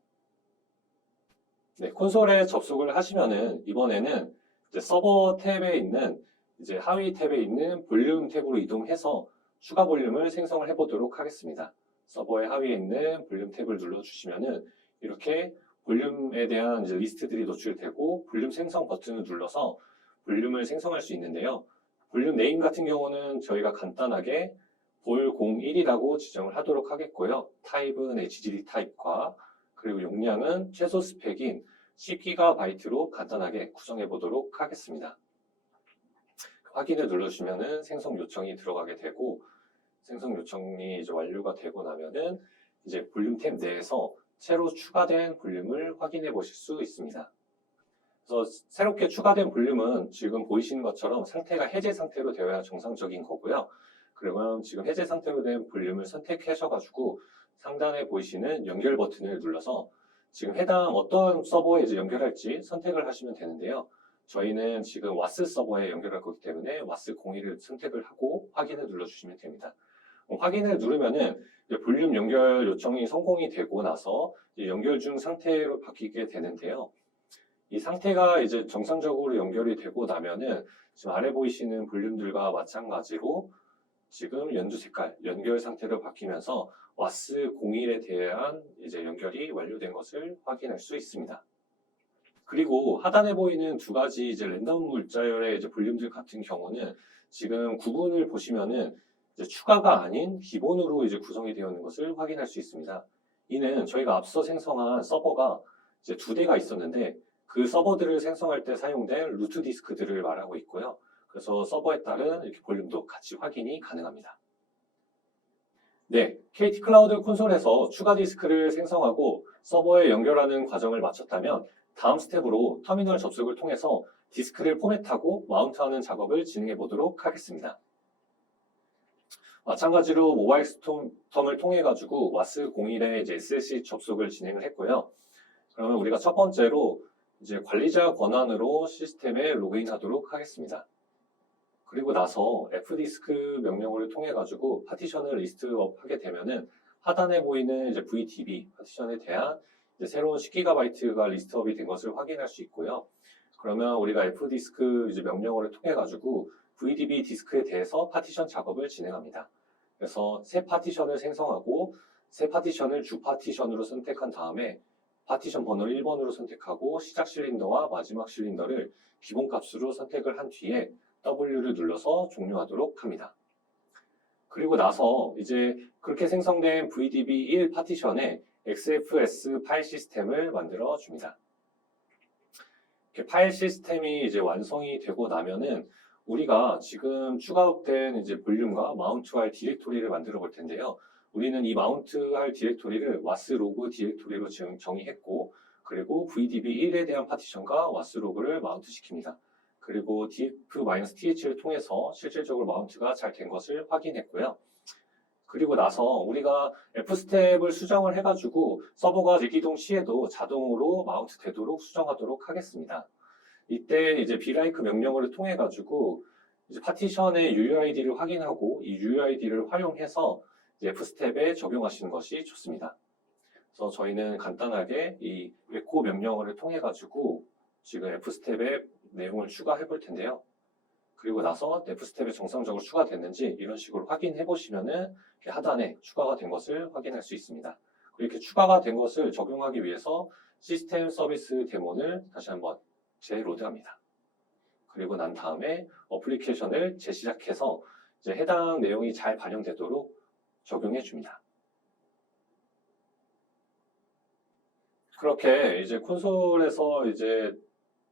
네, 콘솔에 접속을 하시면은 이번에는 이제 서버 탭에 있는 이제 하위 탭에 있는 볼륨 탭으로 이동해서 추가 볼륨을 생성을 해보도록 하겠습니다. 서버의 하위에 있는 볼륨 탭을 눌러주시면은 이렇게 볼륨에 대한 이제 리스트들이 노출되고 볼륨 생성 버튼을 눌러서 볼륨을 생성할 수 있는데요. 볼륨 네임 같은 경우는 저희가 간단하게 볼01이라고 지정을 하도록 하겠고요. 타입은 HDD 타입과 그리고 용량은 최소 스펙인 10GB로 간단하게 구성해 보도록 하겠습니다. 확인을 눌러주시면은 생성 요청이 들어가게 되고 생성 요청이 이제 완료가 되고 나면은 이제 볼륨 탭 내에서 새로 추가된 볼륨을 확인해 보실 수 있습니다. 그래서 새롭게 추가된 볼륨은 지금 보이시는 것처럼 상태가 해제 상태로 되어야 정상적인 거고요. 그러면 지금 해제 상태로 된 볼륨을 선택하셔가지고 상단에 보이시는 연결 버튼을 눌러서 지금 해당 어떤 서버에 이제 연결할지 선택을 하시면 되는데요. 저희는 지금 와스 서버에 연결할 거기 때문에 와스 01을 선택을 하고 확인을 눌러주시면 됩니다. 확인을 누르면은 볼륨 연결 요청이 성공이 되고 나서 연결 중 상태로 바뀌게 되는데요. 이 상태가 이제 정상적으로 연결이 되고 나면은 지금 아래 보이시는 볼륨들과 마찬가지로 지금 연두 색깔, 연결 상태로 바뀌면서 와스 01에 대한 이제 연결이 완료된 것을 확인할 수 있습니다. 그리고 하단에 보이는 두 가지 이제 랜덤 물자열의 이제 볼륨들 같은 경우는 지금 구분을 보시면은 이제 추가가 아닌 기본으로 이제 구성이 되어 있는 것을 확인할 수 있습니다. 이는 저희가 앞서 생성한 서버가 이제 두 대가 있었는데 그 서버들을 생성할 때 사용된 루트 디스크들을 말하고 있고요. 그래서 서버에 따른 이렇게 볼륨도 같이 확인이 가능합니다. 네, KT 클라우드 콘솔에서 추가 디스크를 생성하고 서버에 연결하는 과정을 마쳤다면 다음 스텝으로 터미널 접속을 통해서 디스크를 포맷하고 마운트하는 작업을 진행해 보도록 하겠습니다. 마찬가지로 모바일 스톰을 통해 가지고 와스 01에 이제 SSC 접속을 진행을 했고요. 그러면 우리가 첫 번째로 이제 관리자 권한으로 시스템에 로그인하도록 하겠습니다. 그리고 나서 fdisk 명령어를 통해 가지고 파티션을 리스트업 하게 되면은 하단에 보이는 이제 vdb 파티션에 대한 이제 새로운 10GB가 리스트업이 된 것을 확인할 수 있고요. 그러면 우리가 fdisk 이제 명령어를 통해 가지고 vdb 디스크에 대해서 파티션 작업을 진행합니다. 그래서 새 파티션을 생성하고 새 파티션을 주 파티션으로 선택한 다음에 파티션 번호를 1번으로 선택하고 시작 실린더와 마지막 실린더를 기본값으로 선택을 한 뒤에 W를 눌러서 종료하도록 합니다. 그리고 나서 이제 그렇게 생성된 VDB1 파티션에 XFS 파일 시스템을 만들어 줍니다. 이렇게 파일 시스템이 이제 완성이 되고 나면은 우리가 지금 추가된 이제 볼륨과 마운트할 디렉토리를 만들어 볼 텐데요. 우리는 이 마운트할 디렉토리를 waslog 디렉토리로 지금 정의했고, 그리고 VDB1에 대한 파티션과 waslog를 마운트 시킵니다. 그리고 df-th를 통해서 실질적으로 마운트가 잘 된 것을 확인했고요. 그리고 나서 우리가 F스텝을 수정을 해가지고 서버가 재기동 시에도 자동으로 마운트 되도록 수정하도록 하겠습니다. 이때 이제 blike 명령어를 통해 가지고 이제 파티션의 UUID를 확인하고 이 UUID를 활용해서 이제 F스텝에 적용하시는 것이 좋습니다. 그래서 저희는 간단하게 이 echo 명령어를 통해 가지고 지금 F스텝에 내용을 추가해 볼 텐데요. 그리고 나서 F스텝에 정상적으로 추가됐는지 이런 식으로 확인해 보시면은 하단에 추가가 된 것을 확인할 수 있습니다. 이렇게 추가가 된 것을 적용하기 위해서 시스템 서비스 데모를 다시 한번 재로드합니다. 그리고 난 다음에 어플리케이션을 재시작해서 이제 해당 내용이 잘 반영되도록 적용해 줍니다. 그렇게 이제 콘솔에서 이제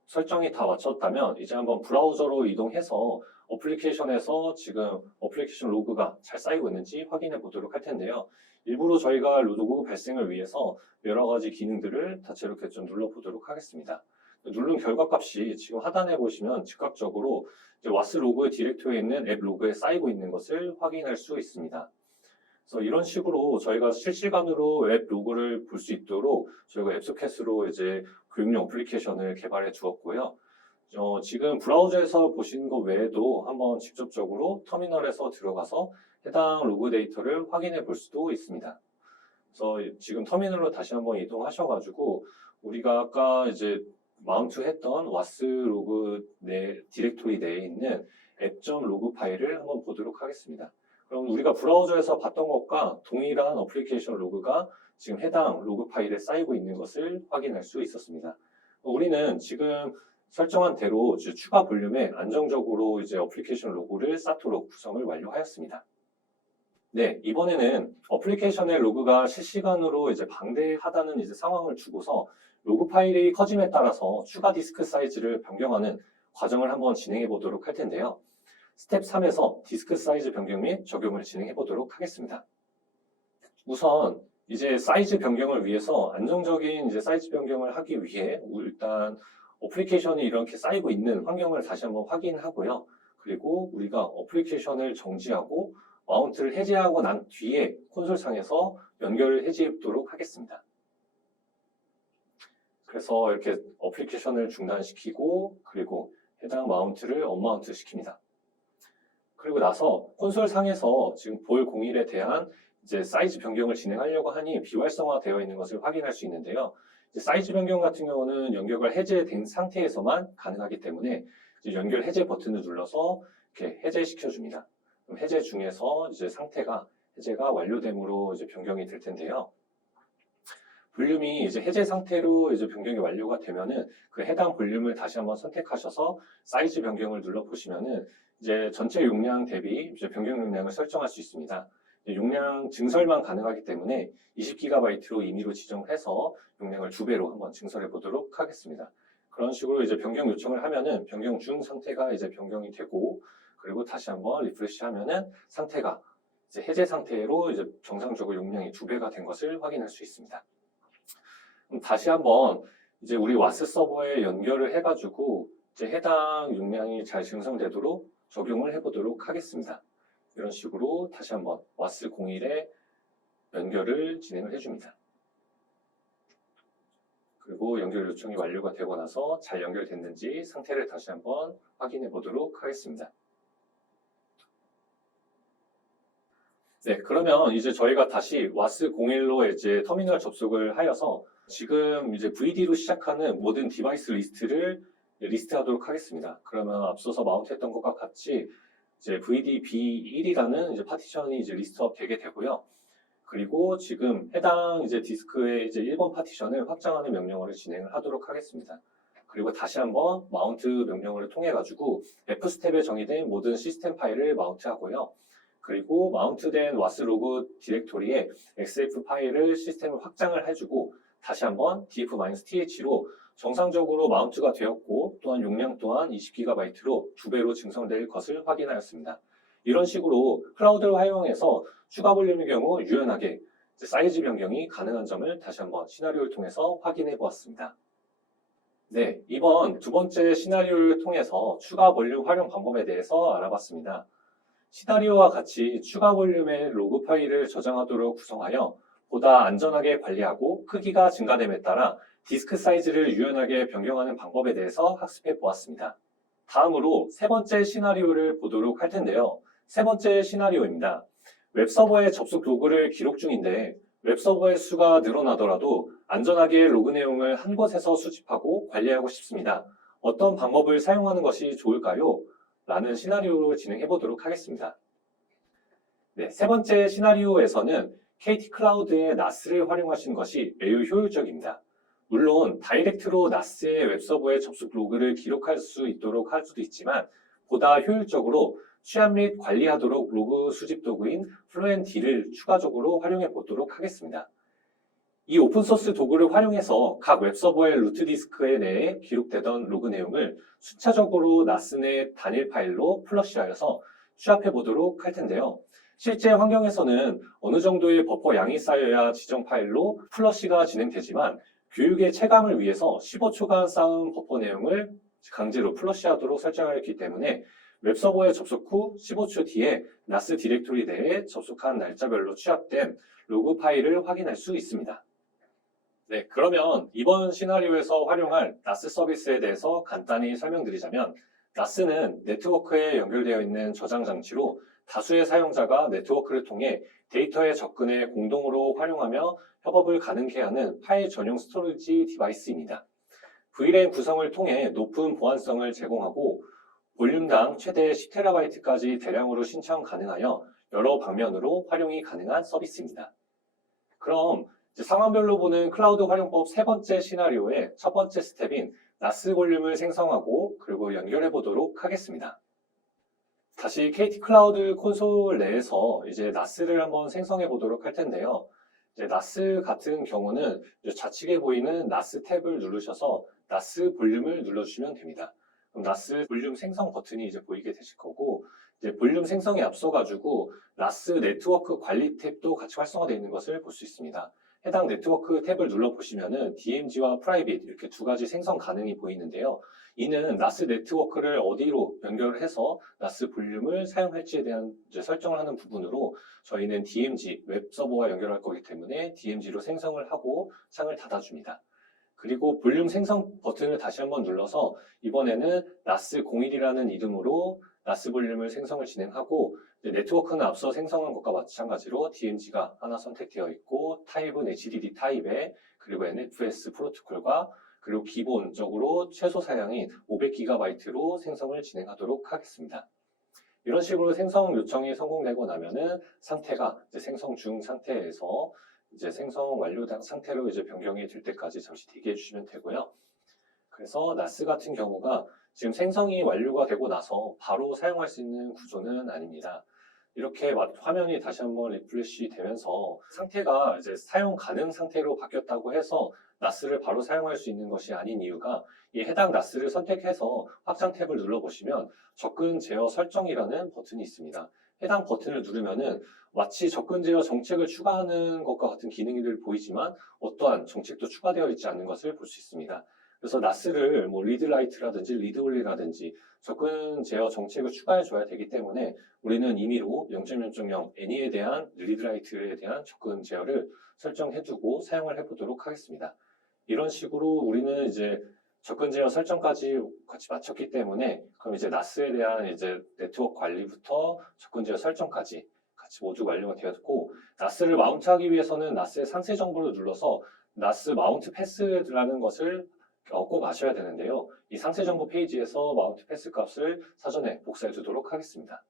설정이 다 마쳤다면 이제 한번 브라우저로 이동해서 어플리케이션에서 지금 어플리케이션 로그가 잘 쌓이고 있는지 확인해 보도록 할 텐데요. 일부러 저희가 로그 발생을 위해서 여러 가지 기능들을 같이 이렇게 좀 눌러보도록 하겠습니다. 누른 결과값이 지금 하단에 보시면 즉각적으로 이제 waslog 디렉토리에 있는 앱 로그에 쌓이고 있는 것을 확인할 수 있습니다. 그래서 이런 식으로 저희가 실시간으로 앱 로그를 볼 수 있도록 저희가 앱소켓으로 이제 교육용 어플리케이션을 개발해 주었고요. 지금 브라우저에서 보시는 것 외에도 한번 직접적으로 터미널에서 들어가서 해당 로그 데이터를 확인해 볼 수도 있습니다. 그래서 지금 터미널로 다시 한번 이동하셔가지고 우리가 아까 이제 마운트 했던 waslog 디렉토리 내에 있는 app.log 파일을 한번 보도록 하겠습니다. 그럼 우리가 브라우저에서 봤던 것과 동일한 어플리케이션 로그가 지금 해당 로그 파일에 쌓이고 있는 것을 확인할 수 있었습니다. 우리는 지금 설정한 대로 추가 볼륨에 안정적으로 이제 어플리케이션 로그를 쌓도록 구성을 완료하였습니다. 네, 이번에는 어플리케이션의 로그가 실시간으로 이제 방대하다는 이제 상황을 주고서 로그 파일이 커짐에 따라서 추가 디스크 사이즈를 변경하는 과정을 한번 진행해 보도록 할 텐데요. 스텝 3에서 디스크 사이즈 변경 및 적용을 진행해 보도록 하겠습니다. 우선 이제 사이즈 변경을 위해서 안정적인 이제 사이즈 변경을 하기 위해 일단 어플리케이션이 이렇게 쌓이고 있는 환경을 다시 한번 확인하고요. 그리고 우리가 어플리케이션을 정지하고 마운트를 해제하고 난 뒤에 콘솔상에서 연결을 해제하도록 하겠습니다. 그래서 이렇게 어플리케이션을 중단시키고 그리고 해당 마운트를 언마운트 시킵니다. 그리고 나서 콘솔 상에서 지금 볼 01에 대한 이제 사이즈 변경을 진행하려고 하니 비활성화되어 있는 것을 확인할 수 있는데요. 이제 사이즈 변경 같은 경우는 연결과 해제된 상태에서만 가능하기 때문에 이제 연결 해제 버튼을 눌러서 이렇게 해제시켜 줍니다. 그럼 해제 중에서 이제 상태가 해제가 완료됨으로 이제 변경이 될 텐데요. 볼륨이 이제 해제 상태로 이제 변경이 완료가 되면은 그 해당 볼륨을 다시 한번 선택하셔서 사이즈 변경을 눌러 보시면은 이제 전체 용량 대비 이제 변경 용량을 설정할 수 있습니다. 용량 증설만 가능하기 때문에 20GB로 임의로 지정을 해서 용량을 2배로 한번 증설해 보도록 하겠습니다. 그런 식으로 이제 변경 요청을 하면은 변경 중 상태가 이제 변경이 되고 그리고 다시 한번 리프레시 하면은 상태가 이제 해제 상태로 이제 정상적으로 용량이 2배가 된 것을 확인할 수 있습니다. 그럼 다시 한번 이제 우리 와스 서버에 연결을 해가지고 이제 해당 용량이 잘 증설되도록 적용을 해보도록 하겠습니다. 이런 식으로 다시 한번 와스 01에 연결을 진행을 해줍니다. 그리고 연결 요청이 완료가 되고 나서 잘 연결됐는지 상태를 다시 한번 확인해 보도록 하겠습니다. 네, 그러면 이제 저희가 다시 와스 01로 이제 터미널 접속을 하여서 지금 이제 VD로 시작하는 모든 디바이스 리스트를 리스트하도록 하겠습니다. 그러면 앞서서 마운트했던 것과 같이 이제 VD B1이라는 이제 파티션이 이제 리스트업 되게 되고요. 그리고 지금 해당 이제 디스크의 이제 1번 파티션을 확장하는 명령어를 진행을 하도록 하겠습니다. 그리고 다시 한번 마운트 명령어를 통해 가지고 F스텝에 정의된 모든 시스템 파일을 마운트하고요. 그리고 마운트된 waslog 디렉토리에 xf 파일을 시스템을 확장을 해주고 다시 한번 df-th로 정상적으로 마운트가 되었고 또한 용량 또한 20GB로 2배로 증설될 것을 확인하였습니다. 이런 식으로 클라우드를 활용해서 추가 볼륨의 경우 유연하게 사이즈 변경이 가능한 점을 다시 한번 시나리오를 통해서 확인해 보았습니다. 네, 이번 두 번째 시나리오를 통해서 추가 볼륨 활용 방법에 대해서 알아봤습니다. 시나리오와 같이 추가 볼륨의 로그 파일을 저장하도록 구성하여 보다 안전하게 관리하고 크기가 증가됨에 따라 디스크 사이즈를 유연하게 변경하는 방법에 대해서 학습해 보았습니다. 다음으로 세 번째 시나리오를 보도록 할 텐데요. 세 번째 시나리오입니다. 웹서버의 접속 로그를 기록 중인데 웹서버의 수가 늘어나더라도 안전하게 로그 내용을 한 곳에서 수집하고 관리하고 싶습니다. 어떤 방법을 사용하는 것이 좋을까요? 라는 시나리오를 진행해 보도록 하겠습니다. 네, 세 번째 시나리오에서는 KT 클라우드의 NAS를 활용하시는 것이 매우 효율적입니다. 물론 다이렉트로 NAS의 웹서버의 접속 로그를 기록할 수 있도록 할 수도 있지만 보다 효율적으로 취합 및 관리하도록 로그 수집 도구인 플루엔티를 추가적으로 활용해 보도록 하겠습니다. 이 오픈소스 도구를 활용해서 각 웹서버의 루트 디스크에 내에 기록되던 로그 내용을 순차적으로 NAS 내 단일 파일로 플러시하여서 취합해 보도록 할 텐데요. 실제 환경에서는 어느 정도의 버퍼 양이 쌓여야 지정 파일로 플러시가 진행되지만 교육의 체감을 위해서 15초간 쌓은 버퍼 내용을 강제로 플러시하도록 설정하였기 때문에 웹서버에 접속 후 15초 뒤에 NAS 디렉토리 내에 접속한 날짜별로 취합된 로그 파일을 확인할 수 있습니다. 네, 그러면 이번 시나리오에서 활용할 NAS 서비스에 대해서 간단히 설명드리자면 NAS는 네트워크에 연결되어 있는 저장 장치로 다수의 사용자가 네트워크를 통해 데이터의 접근에 공동으로 활용하며 협업을 가능케 하는 파일 전용 스토리지 디바이스입니다. VLAN 구성을 통해 높은 보안성을 제공하고 볼륨당 최대 10TB까지 대량으로 신청 가능하여 여러 방면으로 활용이 가능한 서비스입니다. 그럼 상황별로 보는 클라우드 활용법 세 번째 시나리오의 첫 번째 스텝인 NAS 볼륨을 생성하고 그리고 연결해 보도록 하겠습니다. 다시 KT 클라우드 콘솔 내에서 이제 NAS를 한번 생성해 보도록 할 텐데요. 이제 NAS 같은 경우는 좌측에 보이는 NAS 탭을 누르셔서 NAS 볼륨을 눌러주시면 됩니다. 그럼 NAS 볼륨 생성 버튼이 이제 보이게 되실 거고, 이제 볼륨 생성에 앞서가지고 NAS 네트워크 관리 탭도 같이 활성화되어 있는 것을 볼 수 있습니다. 해당 네트워크 탭을 눌러보시면은 DMZ와 프라이빗 이렇게 두 가지 생성 가능이 보이는데요. 이는 NAS 네트워크를 어디로 연결을 해서 NAS 볼륨을 사용할지에 대한 설정을 하는 부분으로 저희는 DMZ, 웹서버와 연결할 거기 때문에 DMZ로 생성을 하고 창을 닫아줍니다. 그리고 볼륨 생성 버튼을 다시 한번 눌러서 이번에는 NAS01이라는 이름으로 NAS 볼륨을 생성을 진행하고 네트워크는 앞서 생성한 것과 마찬가지로 DMZ가 하나 선택되어 있고 타입은 HDD 타입에 그리고 NFS 프로토콜과 그리고 기본적으로 최소 사양인 500GB로 생성을 진행하도록 하겠습니다. 이런 식으로 생성 요청이 성공되고 나면은 상태가 이제 생성 중 상태에서 이제 생성 완료 상태로 이제 변경이 될 때까지 잠시 대기해 주시면 되고요. 그래서 NAS 같은 경우가 지금 생성이 완료가 되고 나서 바로 사용할 수 있는 구조는 아닙니다. 이렇게 화면이 다시 한번 리플레시 되면서 상태가 이제 사용 가능 상태로 바뀌었다고 해서 NAS를 바로 사용할 수 있는 것이 아닌 이유가 이 해당 NAS를 선택해서 확장 탭을 눌러보시면 접근 제어 설정이라는 버튼이 있습니다. 해당 버튼을 누르면은 마치 접근 제어 정책을 추가하는 것과 같은 기능들 보이지만 어떠한 정책도 추가되어 있지 않는 것을 볼 수 있습니다. 그래서 NAS를 뭐 리드라이트라든지 리드올리라든지 접근 제어 정책을 추가해 줘야 되기 때문에 우리는 임의로 0.0.0 애니에 대한 리드라이트에 대한 접근 제어를 설정해 두고 사용을 해보도록 하겠습니다. 이런 식으로 우리는 이제 접근 제어 설정까지 같이 마쳤기 때문에 그럼 이제 NAS에 대한 이제 네트워크 관리부터 접근 제어 설정까지 같이 모두 완료가 되었고 NAS를 마운트하기 위해서는 NAS의 상세 정보를 눌러서 NAS 마운트 패스라는 것을 꼭 아셔야 되는데요. 이 상세 정보 페이지에서 마운트 패스 값을 사전에 복사해 두도록 하겠습니다.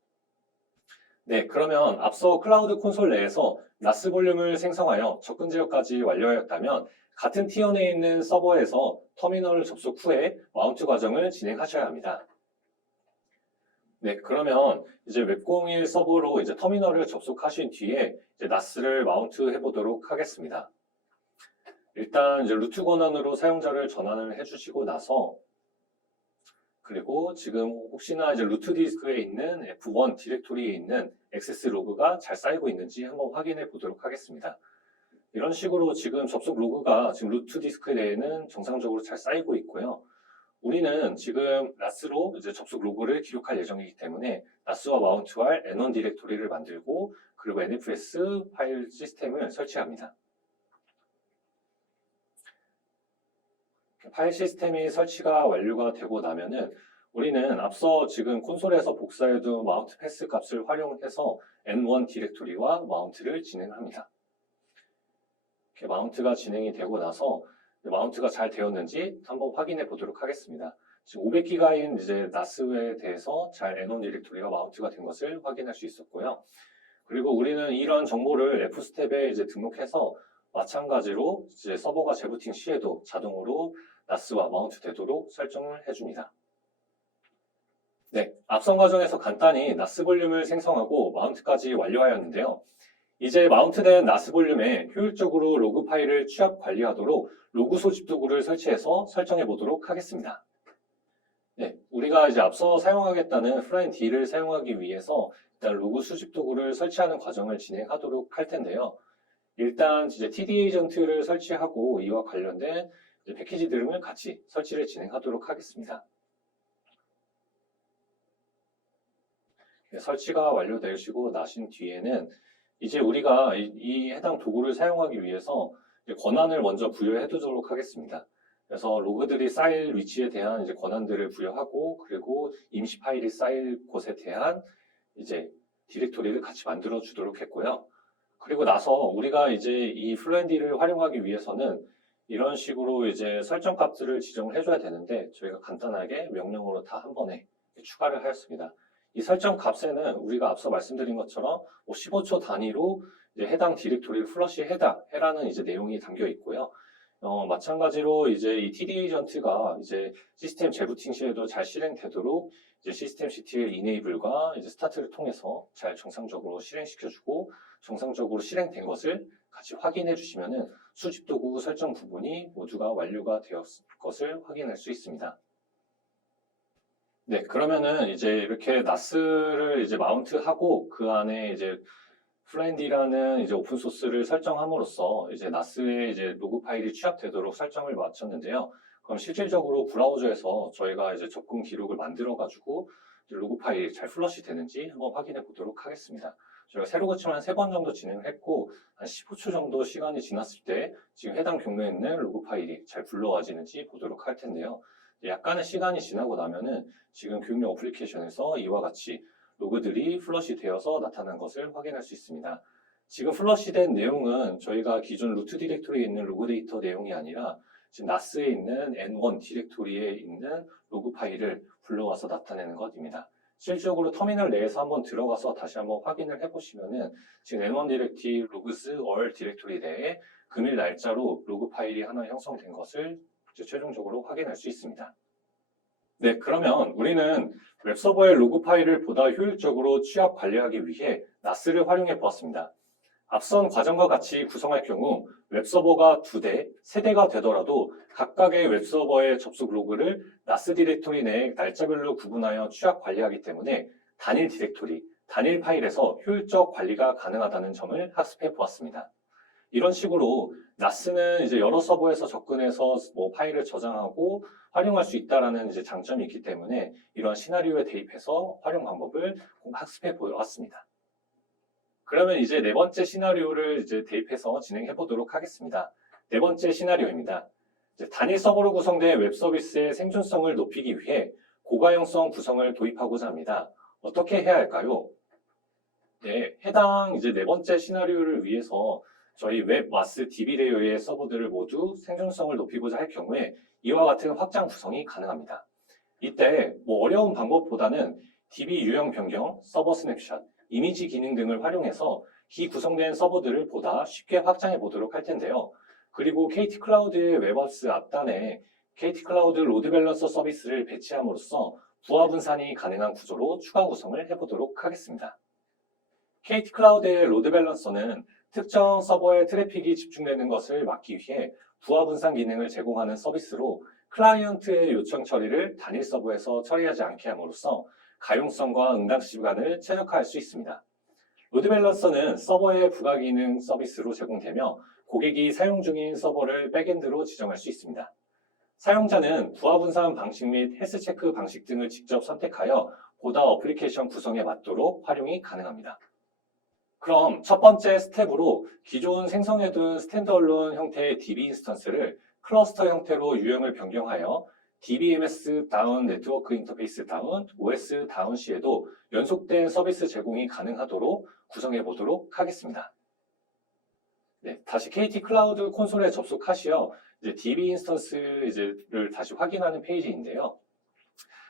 네, 그러면 앞서 클라우드 콘솔 내에서 나스 볼륨을 생성하여 접근 제어까지 완료하였다면 같은 티어 내에 있는 서버에서 터미널을 접속 후에 마운트 과정을 진행하셔야 합니다. 네, 그러면 이제 웹01 서버로 이제 터미널을 접속하신 뒤에 이제 나스를 마운트 해보도록 하겠습니다. 일단 이제 루트 권한으로 사용자를 전환을 해주시고 나서 그리고 지금 혹시나 이제 루트 디스크에 있는 F1 디렉토리에 있는 액세스 로그가 잘 쌓이고 있는지 한번 확인해 보도록 하겠습니다. 이런 식으로 지금 접속 로그가 지금 루트 디스크 내에는 정상적으로 잘 쌓이고 있고요. 우리는 지금 나스로 이제 접속 로그를 기록할 예정이기 때문에 나스와 마운트할 N1 디렉토리를 만들고 그리고 NFS 파일 시스템을 설치합니다. 파일 시스템이 설치가 완료가 되고 나면은 우리는 앞서 지금 콘솔에서 복사해둔 마운트 패스 값을 활용해서 N1 디렉토리와 마운트를 진행합니다. 이렇게 마운트가 진행이 되고 나서 마운트가 잘 되었는지 한번 확인해 보도록 하겠습니다. 지금 500기가인 이제 나스에 대해서 잘 N1 디렉토리가 마운트가 된 것을 확인할 수 있었고요. 그리고 우리는 이런 정보를 F스텝에 이제 등록해서 마찬가지로 이제 서버가 재부팅 시에도 자동으로 나스와 마운트 되도록 설정을 해줍니다. 네, 앞선 과정에서 간단히 나스 볼륨을 생성하고 마운트까지 완료하였는데요. 이제 마운트된 나스 볼륨에 효율적으로 로그 파일을 취합 관리하도록 로그 소집 도구를 설치해서 설정해 보도록 하겠습니다. 네, 우리가 이제 앞서 사용하겠다는 flynt를 사용하기 위해서 일단 로그 수집 도구를 설치하는 과정을 진행하도록 할 텐데요. 일단 이제 TD 에이전트를 설치하고 이와 관련된 패키지 등을 같이 설치를 진행하도록 하겠습니다. 설치가 완료되시고 나신 뒤에는 이제 우리가 이 해당 도구를 사용하기 위해서 권한을 먼저 부여해 두도록 하겠습니다. 그래서 로그들이 쌓일 위치에 대한 이제 권한들을 부여하고 그리고 임시 파일이 쌓일 곳에 대한 이제 디렉토리를 같이 만들어 주도록 했고요. 그리고 나서 우리가 이제 이 플랜디를 활용하기 위해서는 이런 식으로 이제 설정 값들을 지정을 해줘야 되는데 저희가 간단하게 명령으로 다 한 번에 추가를 하였습니다. 이 설정 값에는 우리가 앞서 말씀드린 것처럼 15초 단위로 이제 해당 디렉토리를 플러시 해라는 이제 내용이 담겨 있고요. 마찬가지로 이제 이 TD 에이전트가 이제 시스템 재부팅 시에도 잘 실행되도록 이제 시스템 CTL enable과 이제 스타트를 통해서 잘 정상적으로 실행시켜주고 정상적으로 실행된 것을 같이 확인해 주시면은 수집 도구 설정 부분이 모두가 완료가 되었을 것을 확인할 수 있습니다. 네, 그러면은 이제 이렇게 나스를 이제 마운트하고 그 안에 이제 플랜디라는 이제 오픈 소스를 설정함으로써 이제 나스의 이제 로그 파일이 취합되도록 설정을 마쳤는데요. 그럼 실질적으로 브라우저에서 저희가 이제 접근 기록을 만들어 가지고 로그 파일이 잘 플러시 되는지 한번 확인해 보도록 하겠습니다. 저희가 새로 고침을 한 3번 정도 진행을 했고 한 15초 정도 시간이 지났을 때 지금 해당 경로에 있는 로그 파일이 잘 불러와지는지 보도록 할 텐데요. 약간의 시간이 지나고 나면은 지금 교육용 어플리케이션에서 이와 같이 로그들이 플러시 되어서 나타난 것을 확인할 수 있습니다. 지금 플러시된 내용은 저희가 기존 루트 디렉토리에 있는 로그 데이터 내용이 아니라 지금 나스에 있는 N1 디렉토리에 있는 로그 파일을 불러와서 나타내는 것입니다. 실질적으로 터미널 내에서 한번 들어가서 다시 한번 확인을 해보시면은 지금 N1 디렉토리 로그스 all 디렉토리 내에 금일 날짜로 로그 파일이 하나 형성된 것을 최종적으로 확인할 수 있습니다. 네, 그러면 우리는 웹서버의 로그 파일을 보다 효율적으로 취합 관리하기 위해 나스를 활용해 보았습니다. 앞선 과정과 같이 구성할 경우 웹서버가 2대, 3대가 되더라도 각각의 웹서버의 접속 로그를 나스 디렉토리 내에 날짜별로 구분하여 취합 관리하기 때문에 단일 디렉토리, 단일 파일에서 효율적 관리가 가능하다는 점을 학습해 보았습니다. 이런 식으로 나스는 이제 여러 서버에서 접근해서 뭐 파일을 저장하고 활용할 수 있다라는 이제 장점이 있기 때문에 이런 시나리오에 대입해서 활용 방법을 학습해 보았습니다. 그러면 이제 네 번째 시나리오를 이제 대입해서 진행해 보도록 하겠습니다. 네 번째 시나리오입니다. 이제 단일 서버로 구성된 웹 서비스의 생존성을 높이기 위해 고가용성 구성을 도입하고자 합니다. 어떻게 해야 할까요? 네, 해당 이제 네 번째 시나리오를 위해서 저희 웹 마스 DB 레이어의 서버들을 모두 생존성을 높이고자 할 경우에 이와 같은 확장 구성이 가능합니다. 이때 뭐 어려운 방법보다는 DB 유형 변경, 서버 스냅샷, 이미지 기능 등을 활용해서 기구성된 서버들을 보다 쉽게 확장해 보도록 할 텐데요. 그리고 KT 클라우드의 웹앱스 앞단에 KT 클라우드 로드 밸런서 서비스를 배치함으로써 부하 분산이 가능한 구조로 추가 구성을 해보도록 하겠습니다. KT 클라우드의 로드 밸런서는 특정 서버에 트래픽이 집중되는 것을 막기 위해 부하 분산 기능을 제공하는 서비스로 클라이언트의 요청 처리를 단일 서버에서 처리하지 않게 함으로써 가용성과 응답 시간을 최적화할 수 있습니다. 로드 밸런서는 서버의 부가 기능 서비스로 제공되며 고객이 사용 중인 서버를 백엔드로 지정할 수 있습니다. 사용자는 부하 분산 방식 및 헬스 체크 방식 등을 직접 선택하여 보다 어플리케이션 구성에 맞도록 활용이 가능합니다. 그럼 첫 번째 스텝으로 기존 생성해둔 스탠드얼론 형태의 DB 인스턴스를 클러스터 형태로 유형을 변경하여 DBMS 다운 네트워크 인터페이스 다운, OS 다운 시에도 연속된 서비스 제공이 가능하도록 구성해 보도록 하겠습니다. 네, 다시 KT 클라우드 콘솔에 접속하시어 DB 인스턴스를 다시 확인하는 페이지인데요.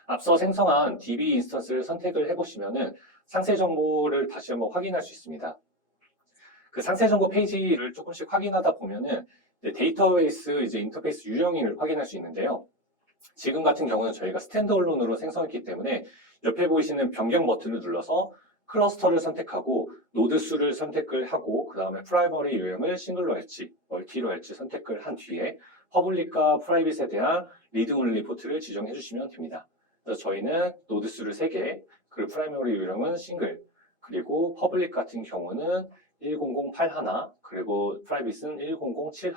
앞서 생성한 DB 인스턴스를 선택을 해보시면은 상세 정보를 다시 한번 확인할 수 있습니다. 그 상세 정보 페이지를 조금씩 확인하다 보면은 데이터베이스 인터페이스 유형을 확인할 수 있는데요. 지금 같은 경우는 저희가 스탠드얼론으로 생성했기 때문에 옆에 보이시는 변경 버튼을 눌러서 클러스터를 선택하고 노드 수를 선택을 하고 그 다음에 프라이머리 유형을 싱글로 할지 멀티로 할지 선택을 한 뒤에 퍼블릭과 프라이빗에 대한 리드 온리 포트를 지정해 주시면 됩니다. 그래서 저희는 노드 수를 3개, 그리고 프라이머리 유형은 싱글, 그리고 퍼블릭 같은 경우는 10081, 그리고 프라이빗은 1007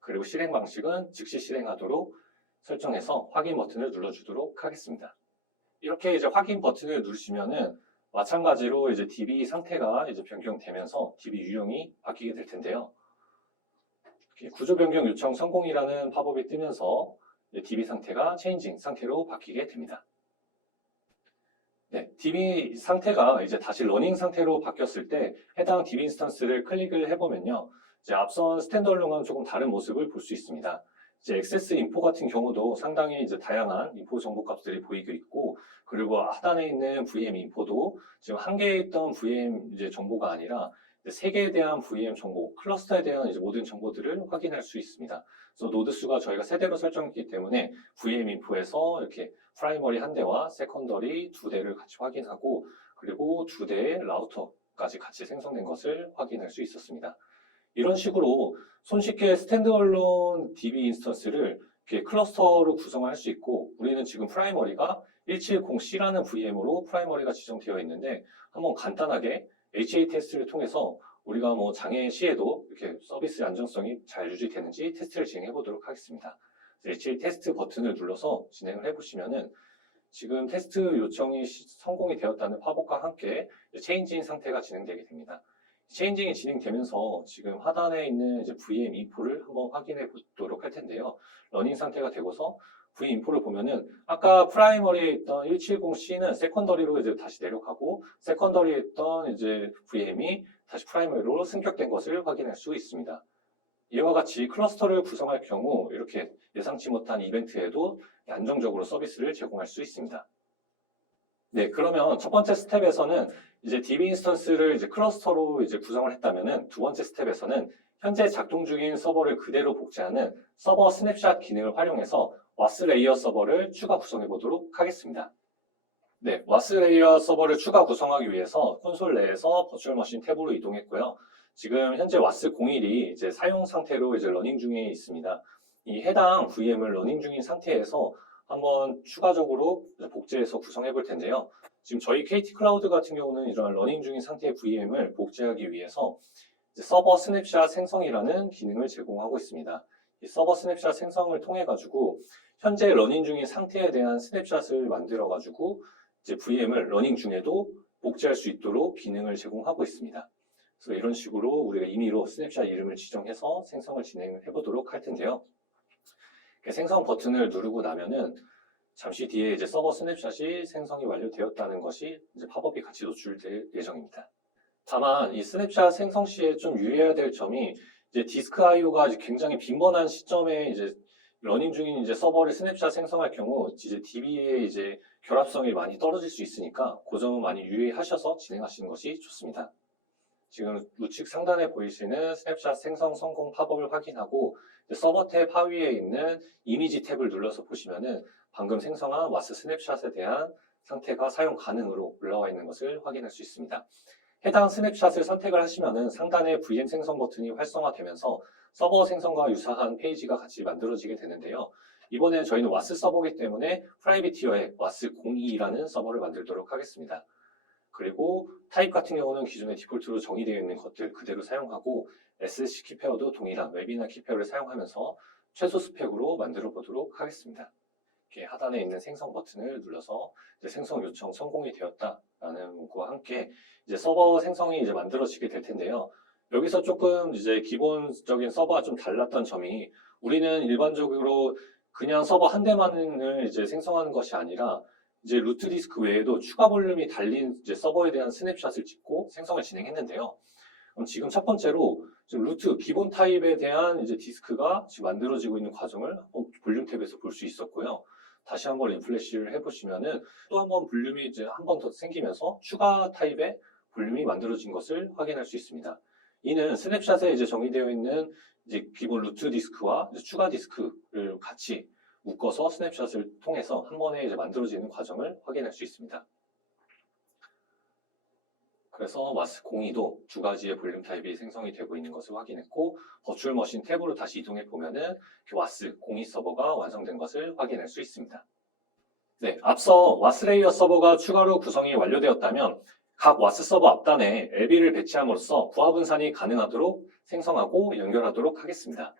그리고 실행 방식은 즉시 실행하도록 설정해서 확인 버튼을 눌러주도록 하겠습니다. 이렇게 확인 버튼을 누르시면은 마찬가지로 DB 상태가 변경되면서 DB 유형이 바뀌게 될 텐데요. 구조 변경 요청 성공이라는 팝업이 뜨면서 DB 상태가 체인징 상태로 바뀌게 됩니다. 네, DB 상태가 다시 러닝 상태로 바뀌었을 때 해당 DB 인스턴스를 클릭을 해보면요. 앞선 스탠드얼론과는 조금 다른 모습을 볼 수 있습니다. 액세스 인포 같은 경우도 상당히 다양한 인포 정보 값들이 보이고 있고, 그리고 하단에 있는 VM 인포도 지금 한 개에 있던 VM 정보가 아니라 3개에 대한 VM 정보, 클러스터에 대한 모든 정보들을 확인할 수 있습니다. 그래서 노드 수가 저희가 세대로 설정했기 때문에 VM 인포에서 이렇게 프라이머리 1대와 세컨더리 2대를 같이 확인하고, 그리고 2대의 라우터까지 같이 생성된 것을 확인할 수 있었습니다. 이런 식으로 손쉽게 스탠드얼론 DB 인스턴스를 이렇게 클러스터로 구성할 수 있고, 우리는 지금 프라이머리가 170C라는 VM으로 프라이머리가 지정되어 있는데, 한번 간단하게 HA 테스트를 통해서 우리가 장애 시에도 이렇게 서비스 안정성이 잘 유지되는지 테스트를 진행해 보도록 하겠습니다. HA 테스트 버튼을 눌러서 진행을 해보시면은 지금 테스트 요청이 성공이 되었다는 팝업과 함께 체인징 상태가 진행되게 됩니다. 체인징이 진행되면서 지금 하단에 있는 VM 인포를 한번 확인해 보도록 할 텐데요. 러닝 상태가 되고서 VM 인포를 보면은 아까 프라이머리에 있던 170C는 세컨더리로 다시 내려가고, 세컨더리에 있던 VM이 다시 프라이머리로 승격된 것을 확인할 수 있습니다. 이와 같이 클러스터를 구성할 경우 이렇게 예상치 못한 이벤트에도 안정적으로 서비스를 제공할 수 있습니다. 네, 그러면 첫 번째 스텝에서는 DB 인스턴스를 클러스터로 구성을 했다면은 두 번째 스텝에서는 현재 작동 중인 서버를 그대로 복제하는 서버 스냅샷 기능을 활용해서 와스 레이어 서버를 추가 구성해 보도록 하겠습니다. 네, 와스 레이어 서버를 추가 구성하기 위해서 콘솔 내에서 버추얼 머신 탭으로 이동했고요. 지금 현재 와스 01이 사용 상태로 러닝 중에 있습니다. 이 해당 VM을 러닝 중인 상태에서 한번 추가적으로 복제해서 구성해 볼 텐데요. 지금 저희 KT 클라우드 같은 경우는 이런 러닝 중인 상태의 VM을 복제하기 위해서 서버 스냅샷 생성이라는 기능을 제공하고 있습니다. 이 서버 스냅샷 생성을 통해 가지고 현재 러닝 중인 상태에 대한 스냅샷을 만들어 가지고 VM을 러닝 중에도 복제할 수 있도록 기능을 제공하고 있습니다. 그래서 이런 식으로 우리가 임의로 스냅샷 이름을 지정해서 생성을 진행해 보도록 할 텐데요. 생성 버튼을 누르고 나면은 잠시 뒤에 서버 스냅샷이 생성이 완료되었다는 것이 팝업이 같이 노출될 예정입니다. 다만 이 스냅샷 생성 시에 좀 유의해야 될 점이 디스크 IO가 굉장히 빈번한 시점에 러닝 중인 서버를 스냅샷 생성할 경우 DB에 결합성이 많이 떨어질 수 있으니까 그 점은 많이 유의하셔서 진행하시는 것이 좋습니다. 지금 우측 상단에 보이시는 스냅샷 생성 성공 팝업을 확인하고 서버 탭 하위에 있는 이미지 탭을 눌러서 보시면은 방금 생성한 와스 스냅샷에 대한 상태가 사용 가능으로 올라와 있는 것을 확인할 수 있습니다. 해당 스냅샷을 선택을 하시면은 상단의 VM 생성 버튼이 활성화되면서 서버 생성과 유사한 페이지가 같이 만들어지게 되는데요. 이번엔 저희는 와스 서버이기 때문에 프라이빗 티어에 와스 02라는 서버를 만들도록 하겠습니다. 그리고 타입 같은 경우는 기존에 디폴트로 정의되어 있는 것들 그대로 사용하고 SSC 키페어도 동일한 웹이나 키페어를 사용하면서 최소 스펙으로 만들어 보도록 하겠습니다. 이렇게 하단에 있는 생성 버튼을 눌러서 이제 생성 요청 성공이 되었다라는 문구와 함께 이제 서버 생성이 이제 만들어지게 될 텐데요. 여기서 조금 이제 기본적인 서버와 좀 달랐던 점이 우리는 일반적으로 그냥 서버 한 대만을 이제 생성하는 것이 아니라 이제 루트 디스크 외에도 추가 볼륨이 달린 이제 서버에 대한 스냅샷을 찍고 생성을 진행했는데요. 그럼 지금 첫 번째로 지금 루트 기본 타입에 대한 이제 디스크가 지금 만들어지고 있는 과정을 한번 볼륨 탭에서 볼 수 있었고요. 다시 한번 리플래시를 해보시면은 또 한 번 볼륨이 이제 한 번 더 생기면서 추가 타입의 볼륨이 만들어진 것을 확인할 수 있습니다. 이는 스냅샷에 이제 정의되어 있는 이제 기본 루트 디스크와 이제 추가 디스크를 같이 묶어서 스냅샷을 통해서 한 번에 이제 만들어지는 과정을 확인할 수 있습니다. 그래서 와스 02도 두 가지의 볼륨 타입이 생성이 되고 있는 것을 확인했고 버추얼 머신 탭으로 다시 이동해 보면은 와스 02 서버가 완성된 것을 확인할 수 있습니다. 네, 앞서 와스 레이어 서버가 추가로 구성이 완료되었다면 각 와스 서버 앞단에 LB를 배치함으로써 부하 분산이 가능하도록 생성하고 연결하도록 하겠습니다.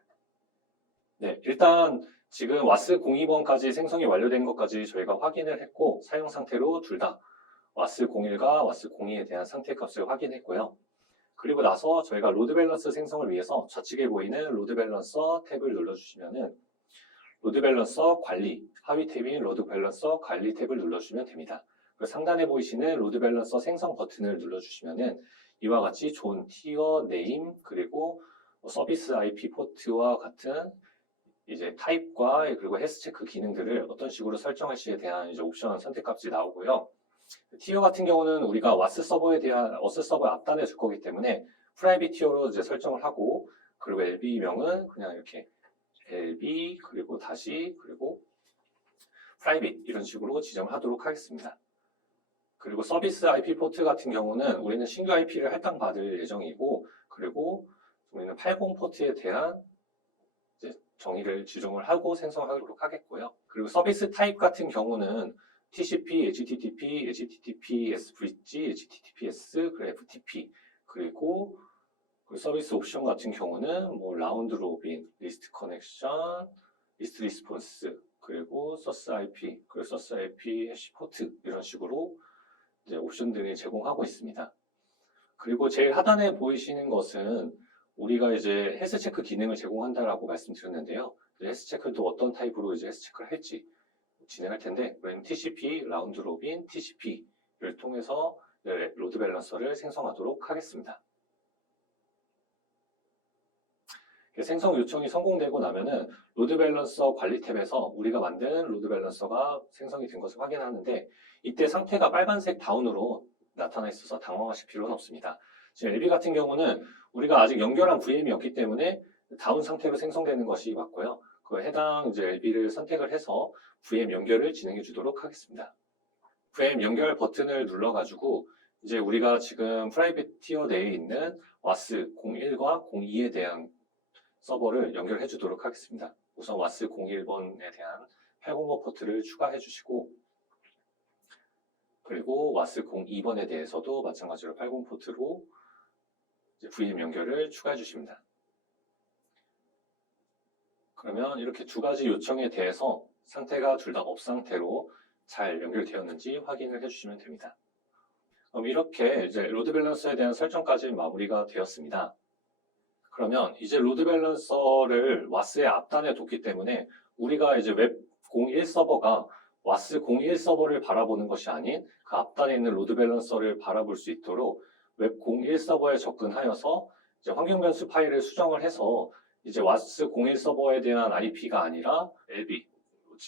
네, 일단 지금 와스 02번까지 생성이 완료된 것까지 저희가 확인을 했고 사용 상태로 둘 다 와스 01과 와스 02에 대한 상태 값을 확인했고요. 그리고 나서 저희가 로드 밸런스 생성을 위해서 좌측에 보이는 로드 밸런서 탭을 눌러주시면은 로드 밸런서 관리, 하위 탭인 로드 밸런서 관리 탭을 눌러주시면 됩니다. 그리고 상단에 보이시는 로드 밸런서 생성 버튼을 눌러주시면은 이와 같이 존, 티어, 네임, 그리고 서비스 IP 포트와 같은 이제 타입과 그리고 헬스 체크 기능들을 어떤 식으로 설정할지에 대한 이제 옵션 선택값이 나오고요. 티어 같은 경우는 우리가 와스 서버에 대한 워스 서버 앞단에 줄 거기 때문에 프라이빗 티어로 이제 설정을 하고 그리고 LB명은 그냥 이렇게 LB 그리고 다시 그리고 프라이빗 이런 식으로 지정을 하도록 하겠습니다. 그리고 서비스 IP 포트 같은 경우는 우리는 신규 IP를 할당받을 예정이고 그리고 우리는 80 포트에 대한 이제 정의를 지정을 하고 생성하도록 하겠고요. 그리고 서비스 타입 같은 경우는 TCP, HTTP, HTTPS 브릿지, HTTPS, 그리고 FTP 그리고 그 서비스 옵션 같은 경우는 뭐 라운드 로빈, 리스트 커넥션, 리스트 리스폰스 그리고 소스 IP, 그리고 소스 IP 해시 포트 이런 식으로 이제 옵션들을 제공하고 있습니다. 그리고 제일 하단에 보이시는 것은 우리가 이제 헬스 체크 기능을 제공한다라고 말씀드렸는데요. 헬스 체크도 어떤 타입으로 이제 헬스 체크를 할지 진행할 텐데, 우리는 TCP, 라운드 로빈, TCP를 통해서 로드 밸런서를 생성하도록 하겠습니다. 생성 요청이 성공되고 나면은 로드 밸런서 관리 탭에서 우리가 만든 로드 밸런서가 생성이 된 것을 확인하는데 이때 상태가 빨간색 다운으로 나타나 있어서 당황하실 필요는 없습니다. 지금 LB 같은 경우는 우리가 아직 연결한 VM이 없기 때문에 다운 상태로 생성되는 것이 맞고요. 그 해당 이제 LB를 선택을 해서 VM 연결을 진행해 주도록 하겠습니다. VM 연결 버튼을 눌러가지고 이제 우리가 지금 프라이빗 티어 내에 있는 와스 01과 02에 대한 서버를 연결해 주도록 하겠습니다. 우선 와스 01번에 대한 805 포트를 추가해 주시고 그리고 와스 02번에 대해서도 마찬가지로 80 포트로 VM 연결을 추가해 주십니다. 그러면 이렇게 두 가지 요청에 대해서 상태가 둘 다 업 상태로 잘 연결되었는지 확인을 해주시면 됩니다. 그럼 이렇게 이제 로드 밸런서에 대한 설정까지 마무리가 되었습니다. 그러면 이제 로드 밸런서를 와스의 앞단에 뒀기 때문에 우리가 이제 웹 01 서버가 와스 01 서버를 바라보는 것이 아닌 그 앞단에 있는 로드 밸런서를 바라볼 수 있도록 웹 01 서버에 접근하여서 이제 환경 변수 파일을 수정을 해서 이제 와스 01 서버에 대한 IP가 아니라 LB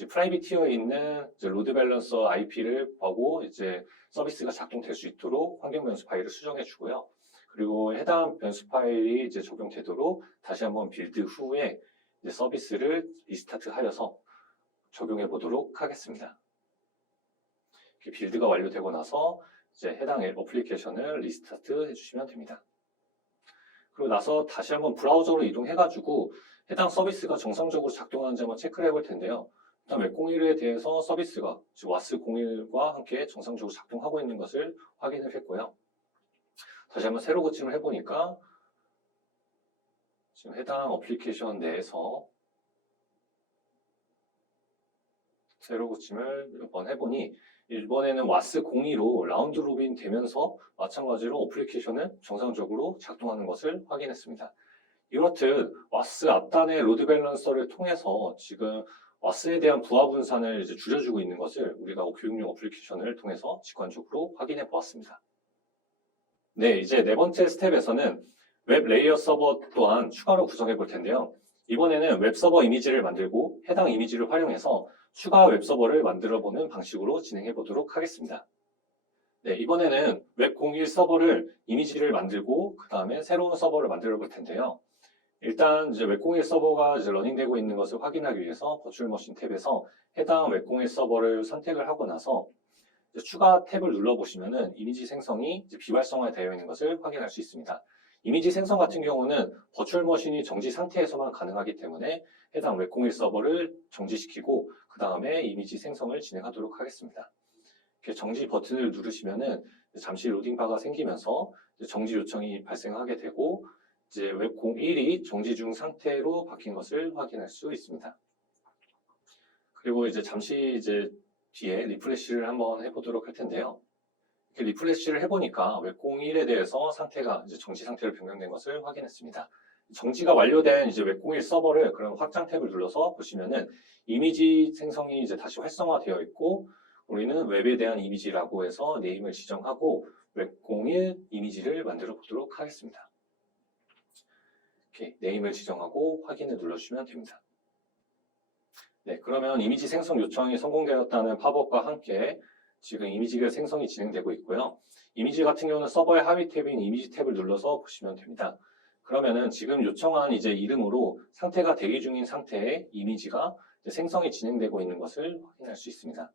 프라이빗 티어에 있는 이제 로드 밸런서 IP를 보고 이제 서비스가 작동될 수 있도록 환경 변수 파일을 수정해 주고요. 그리고 해당 변수 파일이 이제 적용되도록 다시 한번 빌드 후에 이제 서비스를 리스타트 하여서 적용해 보도록 하겠습니다. 빌드가 완료되고 나서 이제 해당 어플리케이션을 리스타트 해주시면 됩니다. 그리고 나서 다시 한번 브라우저로 이동해가지고 해당 서비스가 정상적으로 작동하는지 한번 체크를 해볼 텐데요. 일단 웹01에 대해서 서비스가 와스01과 함께 정상적으로 작동하고 있는 것을 확인을 했고요. 다시 한번 새로 고침을 해보니까 지금 해당 어플리케이션 내에서 새로 고침을 몇 번 해보니 이번에는 와스02로 라운드 로빈 되면서 마찬가지로 어플리케이션은 정상적으로 작동하는 것을 확인했습니다. 이렇듯 와스 앞단의 로드 밸런서를 통해서 지금 와스에 대한 부하 분산을 이제 줄여주고 있는 것을 우리가 교육용 어플리케이션을 통해서 직관적으로 확인해 보았습니다. 네, 이제 네 번째 스텝에서는 웹 레이어 서버 또한 추가로 구성해 볼 텐데요. 이번에는 웹 서버 이미지를 만들고 해당 이미지를 활용해서 추가 웹 서버를 만들어 보는 방식으로 진행해 보도록 하겠습니다. 네, 이번에는 웹01 서버를 이미지를 만들고 그 다음에 새로운 서버를 만들어 볼 텐데요. 일단 이제 웹01 서버가 이제 러닝되고 있는 것을 확인하기 위해서 버추얼 머신 탭에서 해당 웹01 서버를 선택을 하고 나서 추가 탭을 눌러보시면은 이미지 생성이 비활성화되어 있는 것을 확인할 수 있습니다. 이미지 생성 같은 경우는 버추얼 머신이 정지 상태에서만 가능하기 때문에 해당 웹01 서버를 정지시키고 그 다음에 이미지 생성을 진행하도록 하겠습니다. 이렇게 정지 버튼을 누르시면은 잠시 로딩바가 생기면서 정지 요청이 발생하게 되고 이제 웹01이 정지 중 상태로 바뀐 것을 확인할 수 있습니다. 그리고 이제 잠시 이제 뒤에 리프레시를 한번 해보도록 할 텐데요. 이렇게 리프레시를 해보니까 웹01에 대해서 상태가 이제 정지 상태로 변경된 것을 확인했습니다. 정지가 완료된 이제 웹01 서버를 그럼 확장 탭을 눌러서 보시면은 이미지 생성이 이제 다시 활성화되어 있고 우리는 웹에 대한 이미지라고 해서 네임을 지정하고 웹01 이미지를 만들어 보도록 하겠습니다. 이렇게 네임을 지정하고 확인을 눌러주시면 됩니다. 네, 그러면 이미지 생성 요청이 성공되었다는 팝업과 함께 지금 이미지가 생성이 진행되고 있고요. 이미지 같은 경우는 서버의 하위 탭인 이미지 탭을 눌러서 보시면 됩니다. 그러면은 지금 요청한 이제 이름으로 상태가 대기 중인 상태의 이미지가 생성이 진행되고 있는 것을 확인할 수 있습니다.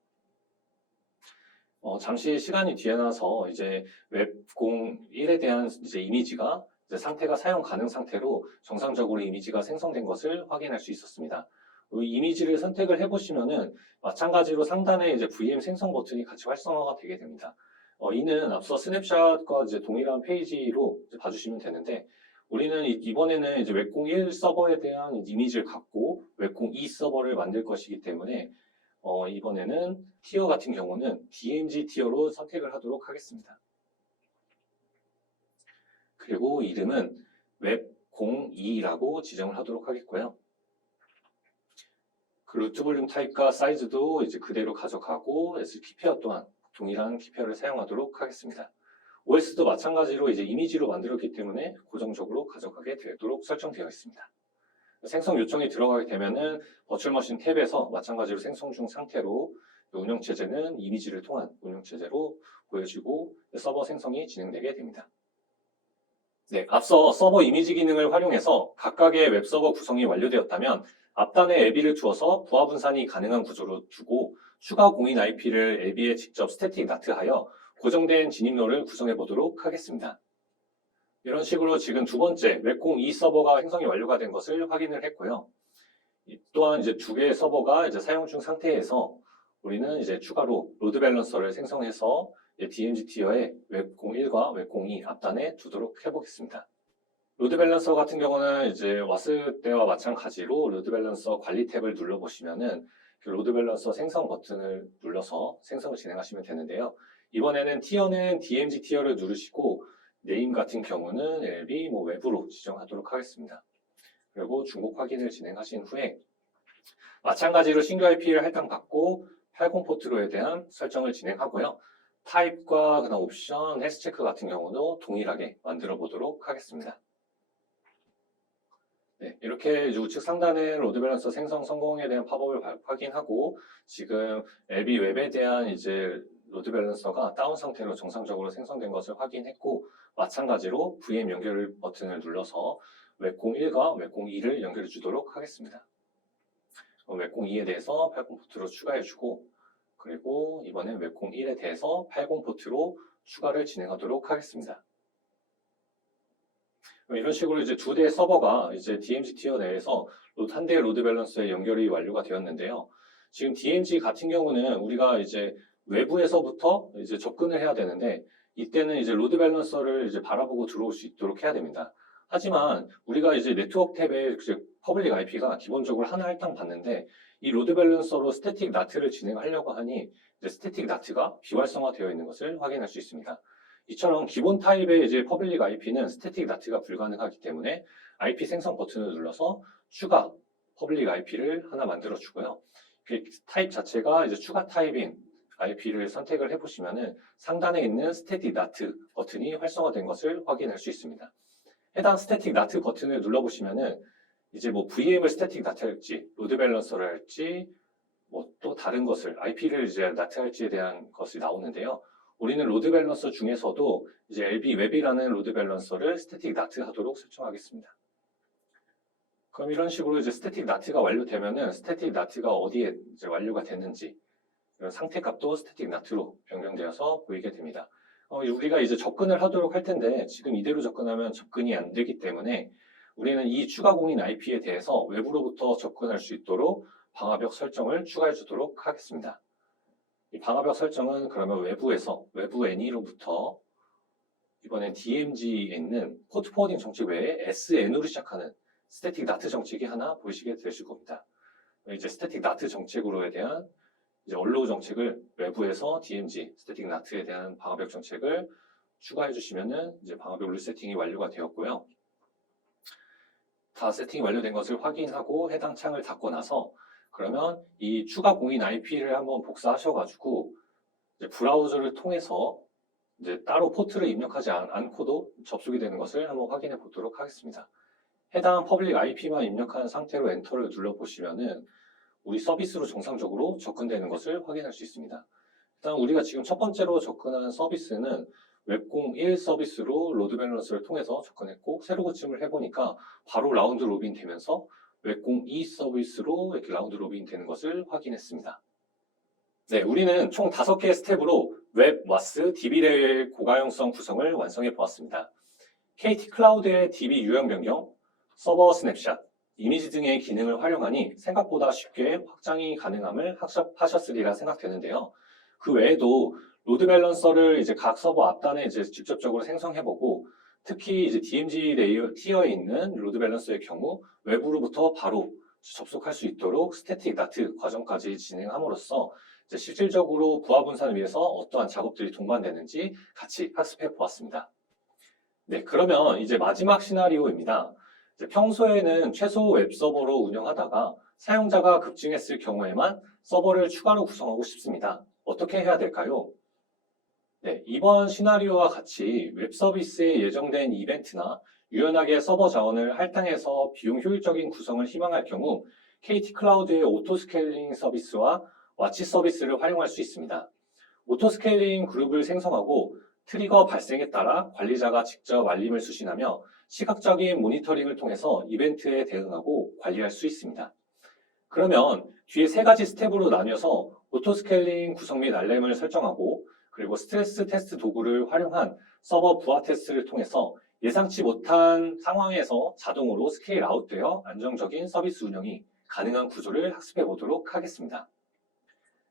잠시 시간이 뒤에 나서 이제 웹01에 대한 이제 이미지가 이제 상태가 사용 가능 상태로 정상적으로 이미지가 생성된 것을 확인할 수 있었습니다. 이 이미지를 선택을 해보시면은 마찬가지로 상단에 이제 VM 생성 버튼이 같이 활성화가 되게 됩니다. 이는 앞서 스냅샷과 이제 동일한 페이지로 이제 봐주시면 되는데 우리는 이번에는 이제 웹01 서버에 대한 이미지를 갖고 웹02 서버를 만들 것이기 때문에 이번에는 티어 같은 경우는 DMG 티어로 선택을 하도록 하겠습니다. 그리고 이름은 웹02라고 지정을 하도록 하겠고요. 그 루트 볼륨 타입과 사이즈도 이제 그대로 가져가고 키페어 또한 동일한 키페어를 사용하도록 하겠습니다. OS도 마찬가지로 이제 이미지로 만들었기 때문에 고정적으로 가져가게 되도록 설정되어 있습니다. 생성 요청이 들어가게 되면은 버추얼 머신 탭에서 마찬가지로 생성 중 상태로 운영체제는 이미지를 통한 운영체제로 보여지고 서버 생성이 진행되게 됩니다. 네, 앞서 서버 이미지 기능을 활용해서 각각의 웹서버 구성이 완료되었다면 앞단에 앱비를 두어서 부하 분산이 가능한 구조로 두고 추가 공인 IP를 앱비에 직접 스태틱 나트하여 고정된 진입로를 구성해 보도록 하겠습니다. 이런 식으로 지금 두 번째 웹02 서버가 생성이 완료가 된 것을 확인을 했고요. 또한 이제 두 개의 서버가 이제 사용 중 상태에서 우리는 이제 추가로 로드 밸런서를 생성해서 DMG 티어의 웹01과 웹02 앞단에 두도록 해보겠습니다. 로드 밸런서 같은 경우는 이제 와스 때와 마찬가지로 로드 밸런서 관리 탭을 눌러보시면은 그 로드 밸런서 생성 버튼을 눌러서 생성을 진행하시면 되는데요. 이번에는 티어는 DMG 티어를 누르시고 네임 같은 경우는 LB 웹으로 지정하도록 하겠습니다. 그리고 중복 확인을 진행하신 후에 마찬가지로 신규 IP를 할당받고 80 포트로에 대한 설정을 진행하고요. 타입과 그다음 옵션, 헬스 체크 같은 경우도 동일하게 만들어 보도록 하겠습니다. 네, 이렇게 우측 상단의 로드 밸런서 생성 성공에 대한 팝업을 확인하고 지금 LB 웹에 대한 이제 로드 밸런서가 다운 상태로 정상적으로 생성된 것을 확인했고 마찬가지로 VM 연결 버튼을 눌러서 웹01과 웹02를 연결해 주도록 하겠습니다. 웹02에 대해서 80 포트로 추가해 주고 그리고 이번엔 웹01에 대해서 80 포트로 추가를 진행하도록 하겠습니다. 이런 식으로 이제 두 대의 서버가 이제 DMZ 티어 내에서 한 대의 로드 밸런서에 연결이 완료가 되었는데요. 지금 DMZ 같은 경우는 우리가 이제 외부에서부터 이제 접근을 해야 되는데 이때는 이제 로드 밸런서를 이제 바라보고 들어올 수 있도록 해야 됩니다. 하지만 우리가 이제 네트워크 탭에 이제 퍼블릭 IP가 기본적으로 하나 할당 받는데 이 로드 밸런서로 스태틱 나트를 진행하려고 하니 이제 스태틱 나트가 비활성화되어 있는 것을 확인할 수 있습니다. 이처럼 기본 타입의 이제 퍼블릭 IP는 스태틱 나트가 불가능하기 때문에 IP 생성 버튼을 눌러서 추가 퍼블릭 IP를 하나 만들어 주고요. 그 타입 자체가 이제 추가 타입인 IP를 선택을 해보시면은 상단에 있는 스태틱 나트 버튼이 활성화된 것을 확인할 수 있습니다. 해당 스태틱 나트 버튼을 눌러보시면은 이제 뭐 VM을 스태틱 나트 할지, 로드 밸런서를 할지, 뭐 또 다른 것을 IP를 이제 나트 할지에 대한 것이 나오는데요. 우리는 로드 밸런서 중에서도 이제 LB 웹이라는 로드 밸런서를 스태틱 나트 하도록 설정하겠습니다. 그럼 이런 식으로 이제 스태틱 나트가 완료되면은 스태틱 나트가 어디에 이제 완료가 됐는지 이런 상태 값도 스태틱 나트로 변경되어서 보이게 됩니다. 우리가 이제 접근을 하도록 할 텐데 지금 이대로 접근하면 접근이 안 되기 때문에 우리는 이 추가 공인 IP에 대해서 외부로부터 접근할 수 있도록 방화벽 설정을 추가해 주도록 하겠습니다. 이 방화벽 설정은 그러면 외부에서 외부 NE로부터 이번엔 DMG에 있는 포트 포워딩 정책 외에 SN으로 시작하는 스태틱 나트 정책이 하나 보이시게 되실 겁니다. 이제 스태틱 나트 정책으로에 대한 이제 언로우 정책을 외부에서 DMG 스태틱 나트에 대한 방화벽 정책을 추가해 주시면은 이제 방화벽 룰 세팅이 완료가 되었고요. 다 세팅이 완료된 것을 확인하고 해당 창을 닫고 나서 그러면 이 추가 공인 IP를 한번 복사하셔가지고 이제 브라우저를 통해서 이제 따로 포트를 입력하지 않고도 접속이 되는 것을 한번 확인해 보도록 하겠습니다. 해당 퍼블릭 IP만 입력한 상태로 엔터를 눌러보시면은 우리 서비스로 정상적으로 접근되는 것을 확인할 수 있습니다. 일단 우리가 지금 첫 번째로 접근한 서비스는 웹01 서비스로 로드 밸런스를 통해서 접근했고 새로 고침을 해보니까 바로 라운드 로빈 되면서 웹02 서비스로 이렇게 라운드 로빈 되는 것을 확인했습니다. 네, 우리는 총 5개의 스텝으로 웹, 와스, DB 레벨 고가용성 구성을 완성해 보았습니다. KT 클라우드의 DB 유형 변경, 서버 스냅샷, 이미지 등의 기능을 활용하니 생각보다 쉽게 확장이 가능함을 학습하셨으리라 생각되는데요. 그 외에도 로드 밸런서를 이제 각 서버 앞단에 이제 직접적으로 생성해보고 특히 이제 DMZ 레이어 티어에 있는 로드 밸런서의 경우 외부로부터 바로 접속할 수 있도록 스태틱 나트 과정까지 진행함으로써 이제 실질적으로 부하 분산을 위해서 어떠한 작업들이 동반되는지 같이 학습해 보았습니다. 네, 그러면 이제 마지막 시나리오입니다. 이제 평소에는 최소 웹서버로 운영하다가 사용자가 급증했을 경우에만 서버를 추가로 구성하고 싶습니다. 어떻게 해야 될까요? 네, 이번 시나리오와 같이 웹서비스에 예정된 이벤트나 유연하게 서버 자원을 할당해서 비용 효율적인 구성을 희망할 경우 KT 클라우드의 오토스케일링 서비스와 와치 서비스를 활용할 수 있습니다. 오토스케일링 그룹을 생성하고 트리거 발생에 따라 관리자가 직접 알림을 수신하며 시각적인 모니터링을 통해서 이벤트에 대응하고 관리할 수 있습니다. 그러면 뒤에 3가지 스텝으로 나뉘어서 오토스케일링 구성 및 알림을 설정하고 그리고 스트레스 테스트 도구를 활용한 서버 부하 테스트를 통해서 예상치 못한 상황에서 자동으로 스케일 아웃되어 안정적인 서비스 운영이 가능한 구조를 학습해 보도록 하겠습니다.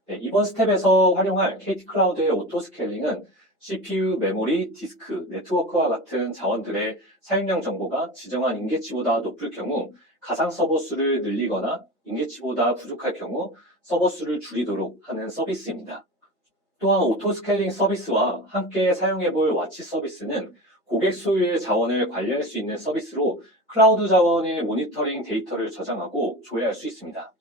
네, 이번 스텝에서 활용할 KT 클라우드의 오토스케일링은 CPU, 메모리, 디스크, 네트워크와 같은 자원들의 사용량 정보가 지정한 인계치보다 높을 경우 가상 서버 수를 늘리거나 인계치보다 부족할 경우 서버 수를 줄이도록 하는 서비스입니다. 또한 오토스케일링 서비스와 함께 사용해볼 와치 서비스는 고객 소유의 자원을 관리할 수 있는 서비스로 클라우드 자원의 모니터링 데이터를 저장하고 조회할 수 있습니다.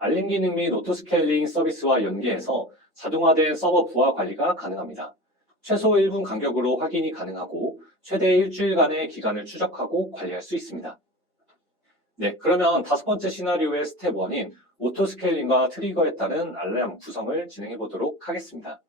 알림 기능 및 오토스케일링 서비스와 연계해서 자동화된 서버 부하 관리가 가능합니다. 최소 1분 간격으로 확인이 가능하고 최대 일주일간의 기간을 추적하고 관리할 수 있습니다. 네, 그러면 다섯 번째 시나리오의 스텝 1인 오토 스케일링과 트리거에 따른 알람 구성을 진행해 보도록 하겠습니다.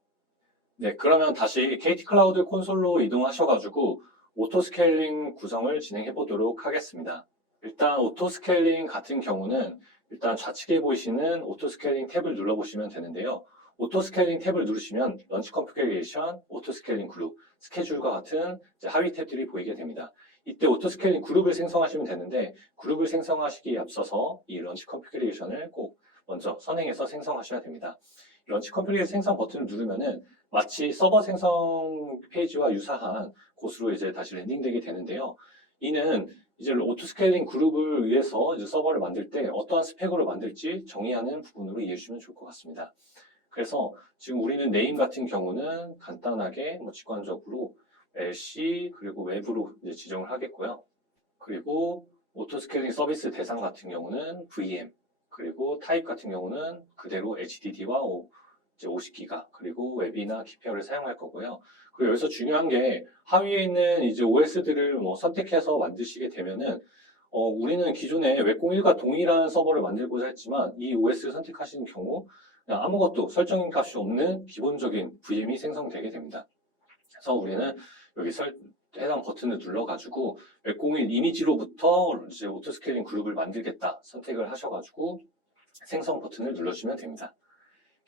네, 그러면 다시 KT 클라우드 콘솔로 이동하셔가지고 오토 스케일링 구성을 진행해 보도록 하겠습니다. 일단 오토 스케일링 같은 경우는 일단 좌측에 보이시는 오토 스케일링 탭을 눌러보시면 되는데요. 오토 스케일링 탭을 누르시면 런치 컨피그레이션, 오토 스케일링 그룹, 스케줄과 같은 하위 탭들이 보이게 됩니다. 이때 오토 스케일링 그룹을 생성하시면 되는데 그룹을 생성하시기에 앞서서 이 런치 컨피그레이션을 꼭 먼저 선행해서 생성하셔야 됩니다. 런치 컨피그레이션 생성 버튼을 누르면은 마치 서버 생성 페이지와 유사한 곳으로 이제 다시 랜딩되게 되는데요. 이는 이제 오토 스케일링 그룹을 위해서 이제 서버를 만들 때 어떠한 스펙으로 만들지 정의하는 부분으로 이해해 주시면 좋을 것 같습니다. 그래서 지금 우리는 네임 같은 경우는 간단하게 직관적으로 LC 그리고 외부로 이제 지정을 하겠고요. 그리고 오토 스케일링 서비스 대상 같은 경우는 VM 그리고 타입 같은 경우는 그대로 HDD와 50기가 그리고 웹이나 기페어를 사용할 거고요. 그리고 여기서 중요한 게 하위에 있는 이제 OS들을 선택해서 만드시게 되면은 우리는 기존에 웹01과 동일한 서버를 만들고자 했지만 이 OS를 선택하시는 경우 그냥 아무것도 설정인 값이 없는 기본적인 VM이 생성되게 됩니다. 그래서 우리는 여기 해당 버튼을 눌러가지고 웹01 이미지로부터 이제 오토스케일링 그룹을 만들겠다 선택을 하셔가지고 생성 버튼을 눌러주시면 됩니다.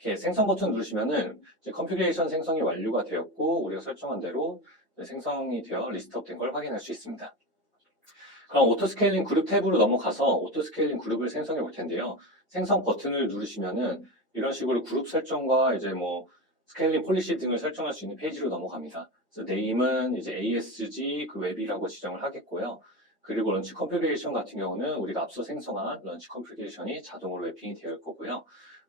이렇게 생성 버튼 누르시면은 이제 컨피그레이션 생성이 완료가 되었고 우리가 설정한 대로 생성이 되어 리스트업 된 걸 확인할 수 있습니다. 그럼 오토스케일링 그룹 탭으로 넘어가서 오토스케일링 그룹을 생성해 볼 텐데요. 생성 버튼을 누르시면은 이런 식으로 그룹 설정과 이제 스케일링 폴리시 등을 설정할 수 있는 페이지로 넘어갑니다. 그래서 네임은 이제 ASG 그 웹이라고 지정을 하겠고요. 그리고 런치 컨피그레이션 같은 경우는 우리가 앞서 생성한 런치 컨피그레이션이 자동으로 맵핑이 되어 있을 거고요.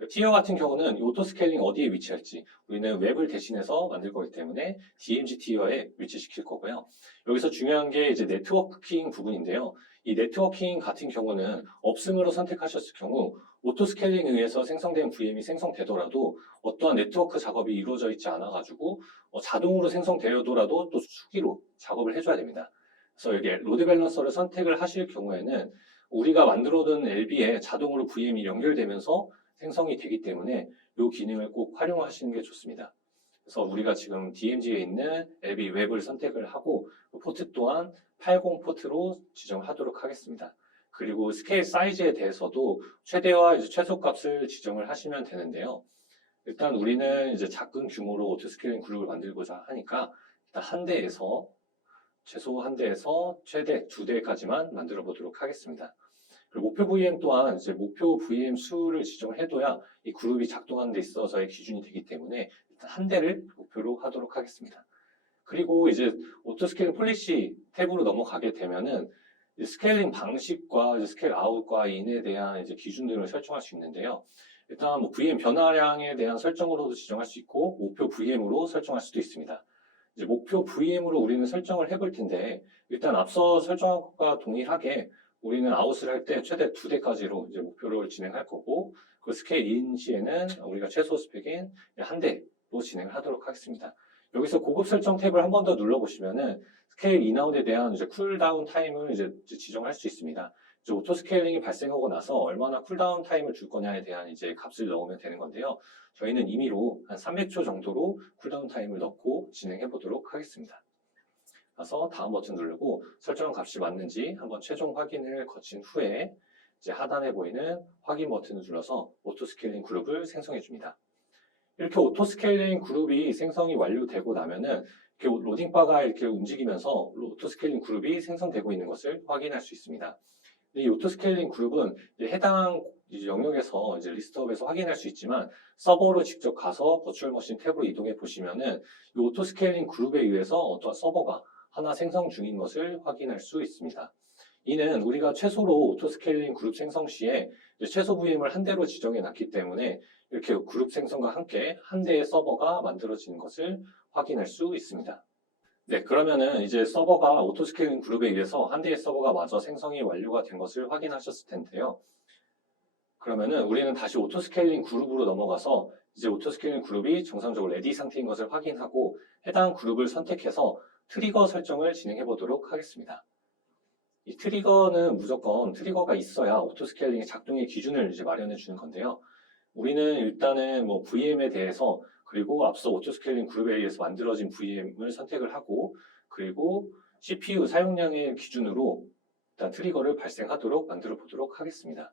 티어 같은 경우는 이 오토 스케일링 어디에 위치할지 우리는 웹을 대신해서 만들 거기 때문에 DMG 티어에 위치시킬 거고요. 여기서 중요한 게 이제 네트워킹 부분인데요. 이 네트워킹 같은 경우는 없음으로 선택하셨을 경우 오토 스케일링에 의해서 생성된 VM이 생성되더라도 어떠한 네트워크 작업이 이루어져 있지 않아가지고 자동으로 생성되더라도 또 수기로 작업을 해줘야 됩니다. 그래서 여기 로드 밸런서를 선택을 하실 경우에는 우리가 만들어둔 LB에 자동으로 VM이 연결되면서 생성이 되기 때문에 이 기능을 꼭 활용하시는 게 좋습니다. 그래서 우리가 지금 DMG에 있는 LB 웹을 선택을 하고 포트 또한 80 포트로 지정하도록 하겠습니다. 그리고 스케일 사이즈에 대해서도 최대와 이제 최소 값을 지정을 하시면 되는데요. 일단 우리는 이제 작은 규모로 오토 스케일링 그룹을 만들고자 하니까 일단 한 대에서 최소 한 대에서 최대 2대까지만 만들어 보도록 하겠습니다. 그리고 목표 VM 또한 이제 목표 VM 수를 지정해둬야 이 그룹이 작동하는 데 있어서의 기준이 되기 때문에 일단 한 대를 목표로 하도록 하겠습니다. 그리고 이제 오토 스케일링 폴리시 탭으로 넘어가게 되면은 스케일링 방식과 이제 스케일 아웃과 인에 대한 이제 기준들을 설정할 수 있는데요. 일단 VM 변화량에 대한 설정으로도 지정할 수 있고 목표 VM으로 설정할 수도 있습니다. 이제 목표 VM으로 우리는 설정을 해볼 텐데 일단 앞서 설정한 것과 동일하게 우리는 아웃을 할 때 최대 2대까지로 이제 목표를 진행할 거고 그 스케일 인 시에는 우리가 최소 스펙인 한 대로 진행을 하도록 하겠습니다. 여기서 고급 설정 탭을 한 번 더 눌러보시면은 스케일 인아웃에 대한 이제 쿨다운 타임을 이제 지정할 수 있습니다. 이제 오토 스케일링이 발생하고 나서 얼마나 쿨다운 타임을 줄 거냐에 대한 이제 값을 넣으면 되는 건데요. 저희는 임의로 한 300초 정도로 쿨다운 타임을 넣고 진행해 보도록 하겠습니다. 그래서 다음 버튼 누르고 설정 값이 맞는지 한번 최종 확인을 거친 후에 이제 하단에 보이는 확인 버튼을 눌러서 오토 스케일링 그룹을 생성해 줍니다. 이렇게 오토 스케일링 그룹이 생성이 완료되고 나면은 이렇게 로딩바가 이렇게 움직이면서 오토 스케일링 그룹이 생성되고 있는 것을 확인할 수 있습니다. 이 오토 스케일링 그룹은 이제 해당 영역에서 이제 리스트업에서 확인할 수 있지만 서버로 직접 가서 버추얼 머신 탭으로 이동해 보시면은 이 오토 스케일링 그룹에 의해서 어떤 서버가 하나 생성 중인 것을 확인할 수 있습니다. 이는 우리가 최소로 오토 스케일링 그룹 생성 시에 최소 VM을 한 대로 지정해 놨기 때문에 이렇게 그룹 생성과 함께 한 대의 서버가 만들어지는 것을 확인할 수 있습니다. 네, 그러면은 이제 서버가 오토 스케일링 그룹에 의해서 한 대의 서버가 마저 생성이 완료가 된 것을 확인하셨을 텐데요. 그러면은 우리는 다시 오토 스케일링 그룹으로 넘어가서 이제 오토 스케일링 그룹이 정상적으로 레디 상태인 것을 확인하고 해당 그룹을 선택해서 트리거 설정을 진행해 보도록 하겠습니다. 이 트리거는 무조건 트리거가 있어야 오토스케일링의 작동의 기준을 이제 마련해 주는 건데요. 우리는 일단은 뭐 VM에 대해서 그리고 앞서 오토스케일링 그룹에 의해서 만들어진 VM을 선택을 하고 그리고 CPU 사용량의 기준으로 일단 트리거를 발생하도록 만들어 보도록 하겠습니다.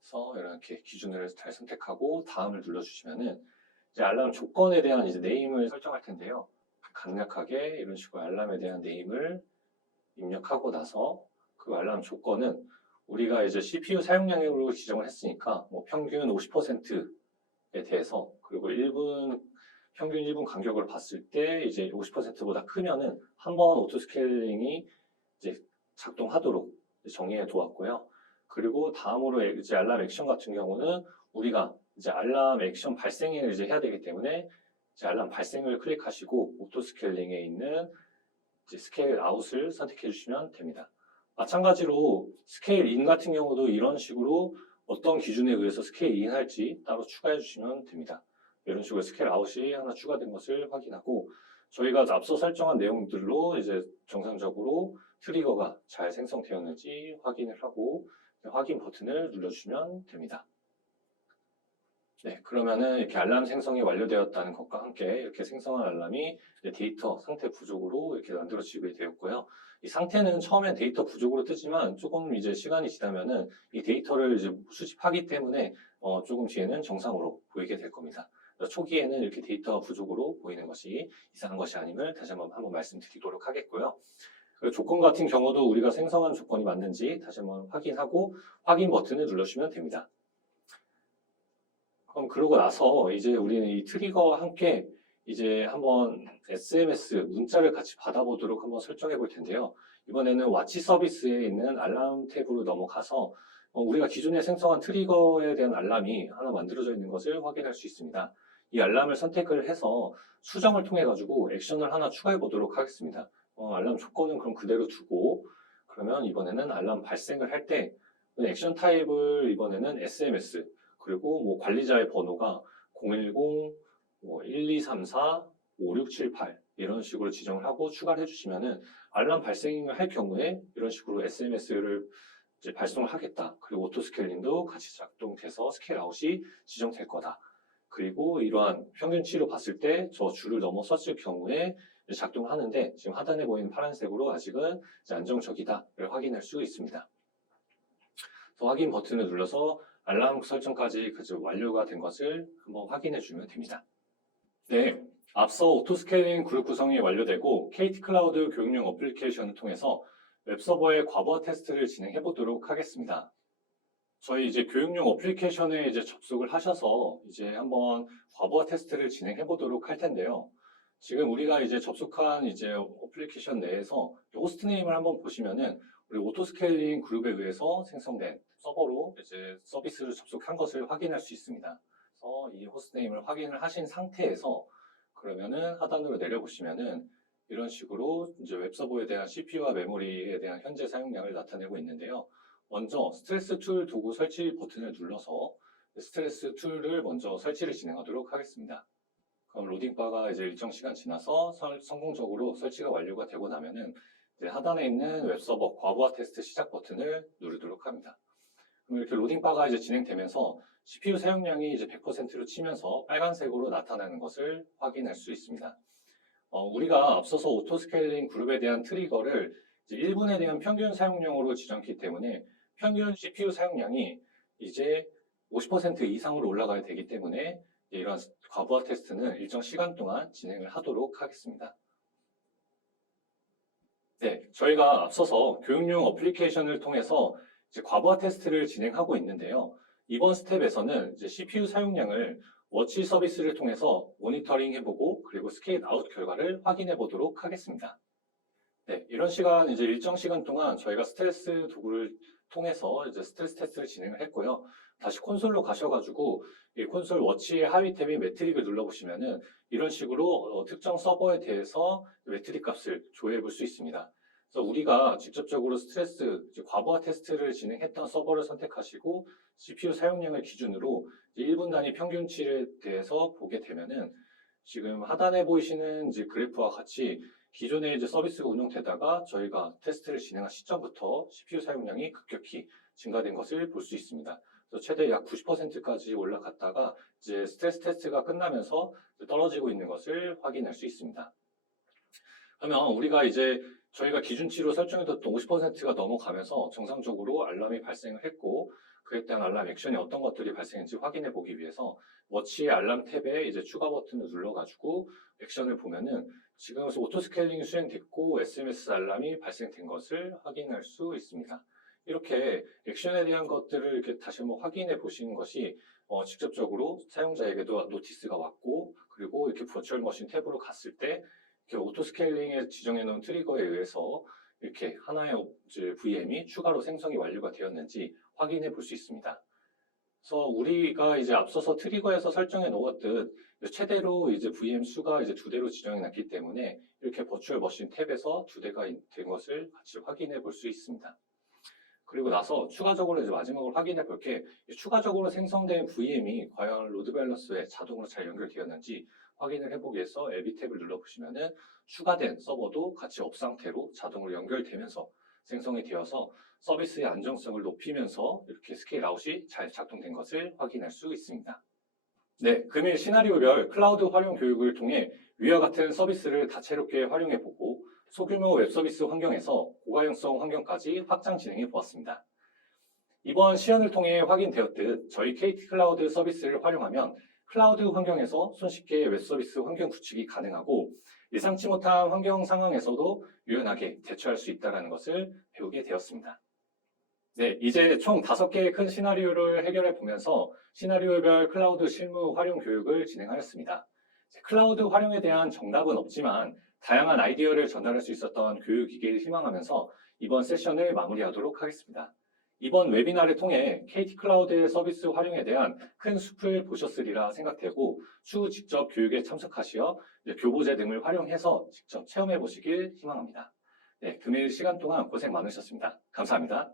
그래서 이렇게 기준을 잘 선택하고 다음을 눌러주시면은 이제 알람 조건에 대한 이제 네임을 설정할 텐데요. 간략하게 이런 식으로 알람에 대한 네임을 입력하고 나서 그 알람 조건은 우리가 이제 CPU 사용량으로 지정을 했으니까 뭐 평균 50%에 대해서 그리고 1분 평균 1분 간격을 봤을 때 이제 50%보다 크면은 한번 오토스케일링이 이제 작동하도록 정의해 두었고요. 그리고 다음으로 이제 알람 액션 같은 경우는 우리가 이제 알람 액션 발생을 이제 해야 되기 때문에 이제 알람 발생을 클릭하시고 오토스케일링에 있는 이제 스케일 아웃을 선택해 주시면 됩니다. 마찬가지로 스케일 인 같은 경우도 이런 식으로 어떤 기준에 의해서 스케일 인 할지 따로 추가해 주시면 됩니다. 이런 식으로 스케일 아웃이 하나 추가된 것을 확인하고 저희가 앞서 설정한 내용들로 이제 정상적으로 트리거가 잘 생성되었는지 확인을 하고 확인 버튼을 눌러주시면 됩니다. 네, 그러면은 이렇게 알람 생성이 완료되었다는 것과 함께 이렇게 생성한 알람이 데이터 상태 부족으로 이렇게 만들어지게 되었고요. 이 상태는 처음엔 데이터 부족으로 뜨지만 조금 이제 시간이 지나면은 이 데이터를 이제 수집하기 때문에 조금 뒤에는 정상으로 보이게 될 겁니다. 초기에는 이렇게 데이터 부족으로 보이는 것이 이상한 것이 아님을 다시 한번 말씀드리도록 하겠고요. 조건 같은 경우도 우리가 생성한 조건이 맞는지 다시 한번 확인하고 확인 버튼을 눌러주시면 됩니다. 그럼 그러고 나서 이제 우리는 이 트리거와 함께 이제 한번 SMS 문자를 같이 받아보도록 한번 설정해 볼 텐데요. 이번에는 와치 서비스에 있는 알람 탭으로 넘어가서 우리가 기존에 생성한 트리거에 대한 알람이 하나 만들어져 있는 것을 확인할 수 있습니다. 이 알람을 선택을 해서 수정을 통해 가지고 액션을 하나 추가해 보도록 하겠습니다. 알람 조건은 그럼 그대로 두고 그러면 이번에는 알람 발생을 할 때 액션 타입을 이번에는 SMS 그리고 뭐 관리자의 번호가 010-1234-5678 이런 식으로 지정을 하고 추가를 해주시면은 알람 발생을 할 경우에 이런 식으로 SMS를 이제 발송을 하겠다. 그리고 오토스케일링도 같이 작동돼서 스케일 아웃이 지정될 거다. 그리고 이러한 평균치로 봤을 때 저 줄을 넘어섰을 경우에 작동하는데 지금 하단에 보이는 파란색으로 아직은 안정적이다를 확인할 수 있습니다. 확인 버튼을 눌러서 알람 설정까지 완료가 된 것을 한번 확인해 주면 됩니다. 네, 앞서 오토스케일링 그룹 구성이 완료되고 KT 클라우드 교육용 어플리케이션을 통해서 웹서버의 과부하 테스트를 진행해 보도록 하겠습니다. 저희 이제 교육용 어플리케이션에 이제 접속을 하셔서 이제 한번 과부하 테스트를 진행해 보도록 할 텐데요. 지금 우리가 이제 접속한 이제 어플리케이션 내에서 호스트네임을 한번 보시면은 우리 오토스케일링 그룹에 의해서 생성된 서버로 이제 서비스를 접속한 것을 확인할 수 있습니다. 그래서 이 호스트네임을 확인을 하신 상태에서 그러면은 하단으로 내려보시면은 이런 식으로 이제 웹서버에 대한 CPU와 메모리에 대한 현재 사용량을 나타내고 있는데요. 먼저 스트레스 툴 도구 설치 버튼을 눌러서 스트레스 툴을 먼저 설치를 진행하도록 하겠습니다. 그럼 로딩바가 이제 일정 시간 지나서 성공적으로 설치가 완료가 되고 나면은 이제 하단에 있는 웹서버 과부하 테스트 시작 버튼을 누르도록 합니다. 그럼 이렇게 로딩바가 이제 진행되면서 CPU 사용량이 이제 100%로 치면서 빨간색으로 나타나는 것을 확인할 수 있습니다. 우리가 앞서서 오토스케일링 그룹에 대한 트리거를 이제 1분에 대한 평균 사용량으로 지정했기 때문에 평균 CPU 사용량이 이제 50% 이상으로 올라가야 되기 때문에 이런 과부하 테스트는 일정 시간 동안 진행을 하도록 하겠습니다. 네, 저희가 앞서서 교육용 어플리케이션을 통해서 이제 과부하 테스트를 진행하고 있는데요. 이번 스텝에서는 이제 CPU 사용량을 워치 서비스를 통해서 모니터링 해보고 그리고 스케일 아웃 결과를 확인해 보도록 하겠습니다. 네, 이런 시간 이제 일정 시간 동안 저희가 스트레스 도구를 통해서 이제 스트레스 테스트를 진행을 했고요. 다시 콘솔로 가셔가지고 이 콘솔 워치의 하위 탭인 매트릭을 눌러보시면은 이런 식으로 특정 서버에 대해서 매트릭 값을 조회해 볼 수 있습니다. 그래서 우리가 직접적으로 스트레스 과부하 테스트를 진행했던 서버를 선택하시고 CPU 사용량을 기준으로 1분 단위 평균치에 대해서 보게 되면은 지금 하단에 보이시는 이제 그래프와 같이 기존에 이제 서비스가 운영되다가 저희가 테스트를 진행한 시점부터 CPU 사용량이 급격히 증가된 것을 볼 수 있습니다. 그래서 최대 약 90%까지 올라갔다가 이제 스트레스 테스트가 끝나면서 떨어지고 있는 것을 확인할 수 있습니다. 그러면 우리가 이제 저희가 기준치로 설정해뒀던 50%가 넘어가면서 정상적으로 알람이 발생을 했고 그에 대한 알람 액션이 어떤 것들이 발생했는지 확인해 보기 위해서 워치의 알람 탭에 이제 추가 버튼을 눌러가지고 액션을 보면은 지금에서 오토 스케일링이 수행됐고 SMS 알람이 발생된 것을 확인할 수 있습니다. 이렇게 액션에 대한 것들을 이렇게 다시 한번 확인해 보시는 것이 직접적으로 사용자에게도 노티스가 왔고 그리고 이렇게 버추얼 머신 탭으로 갔을 때 이렇게 오토 스케일링에 지정해 놓은 트리거에 의해서 이렇게 하나의 이제 VM이 추가로 생성이 완료가 되었는지 확인해 볼 수 있습니다. 그래서 우리가 이제 앞서서 트리거에서 설정해 놓았듯 최대로 이제 VM 수가 이제 2대로 지정해 놨기 때문에 이렇게 버추얼 머신 탭에서 2대가 된 것을 같이 확인해 볼 수 있습니다. 그리고 나서 추가적으로 이제 마지막으로 확인해 볼 게 추가적으로 생성된 VM이 과연 로드 밸런스에 자동으로 잘 연결되었는지 확인을 해보기 위해서 LB 탭을 눌러보시면은 추가된 서버도 같이 업 상태로 자동으로 연결되면서 생성이 되어서 서비스의 안정성을 높이면서 이렇게 스케일 아웃이 잘 작동된 것을 확인할 수 있습니다. 네, 금일 시나리오별 클라우드 활용 교육을 통해 위와 같은 서비스를 다채롭게 활용해보고 소규모 웹 서비스 환경에서 고가용성 환경까지 확장 진행해 보았습니다. 이번 시연을 통해 확인되었듯 저희 KT 클라우드 서비스를 활용하면 클라우드 환경에서 손쉽게 웹 서비스 환경 구축이 가능하고 예상치 못한 환경 상황에서도 유연하게 대처할 수 있다는 것을 배우게 되었습니다. 네, 이제 총 5개의 큰 시나리오를 해결해 보면서 시나리오별 클라우드 실무 활용 교육을 진행하였습니다. 클라우드 활용에 대한 정답은 없지만 다양한 아이디어를 전달할 수 있었던 교육이길 희망하면서 이번 세션을 마무리하도록 하겠습니다. 이번 웨비나를 통해 KT 클라우드의 서비스 활용에 대한 큰 숲을 보셨으리라 생각되고 추후 직접 교육에 참석하시어 교보제 등을 활용해서 직접 체험해 보시길 희망합니다. 네, 금일 시간 동안 고생 많으셨습니다. 감사합니다.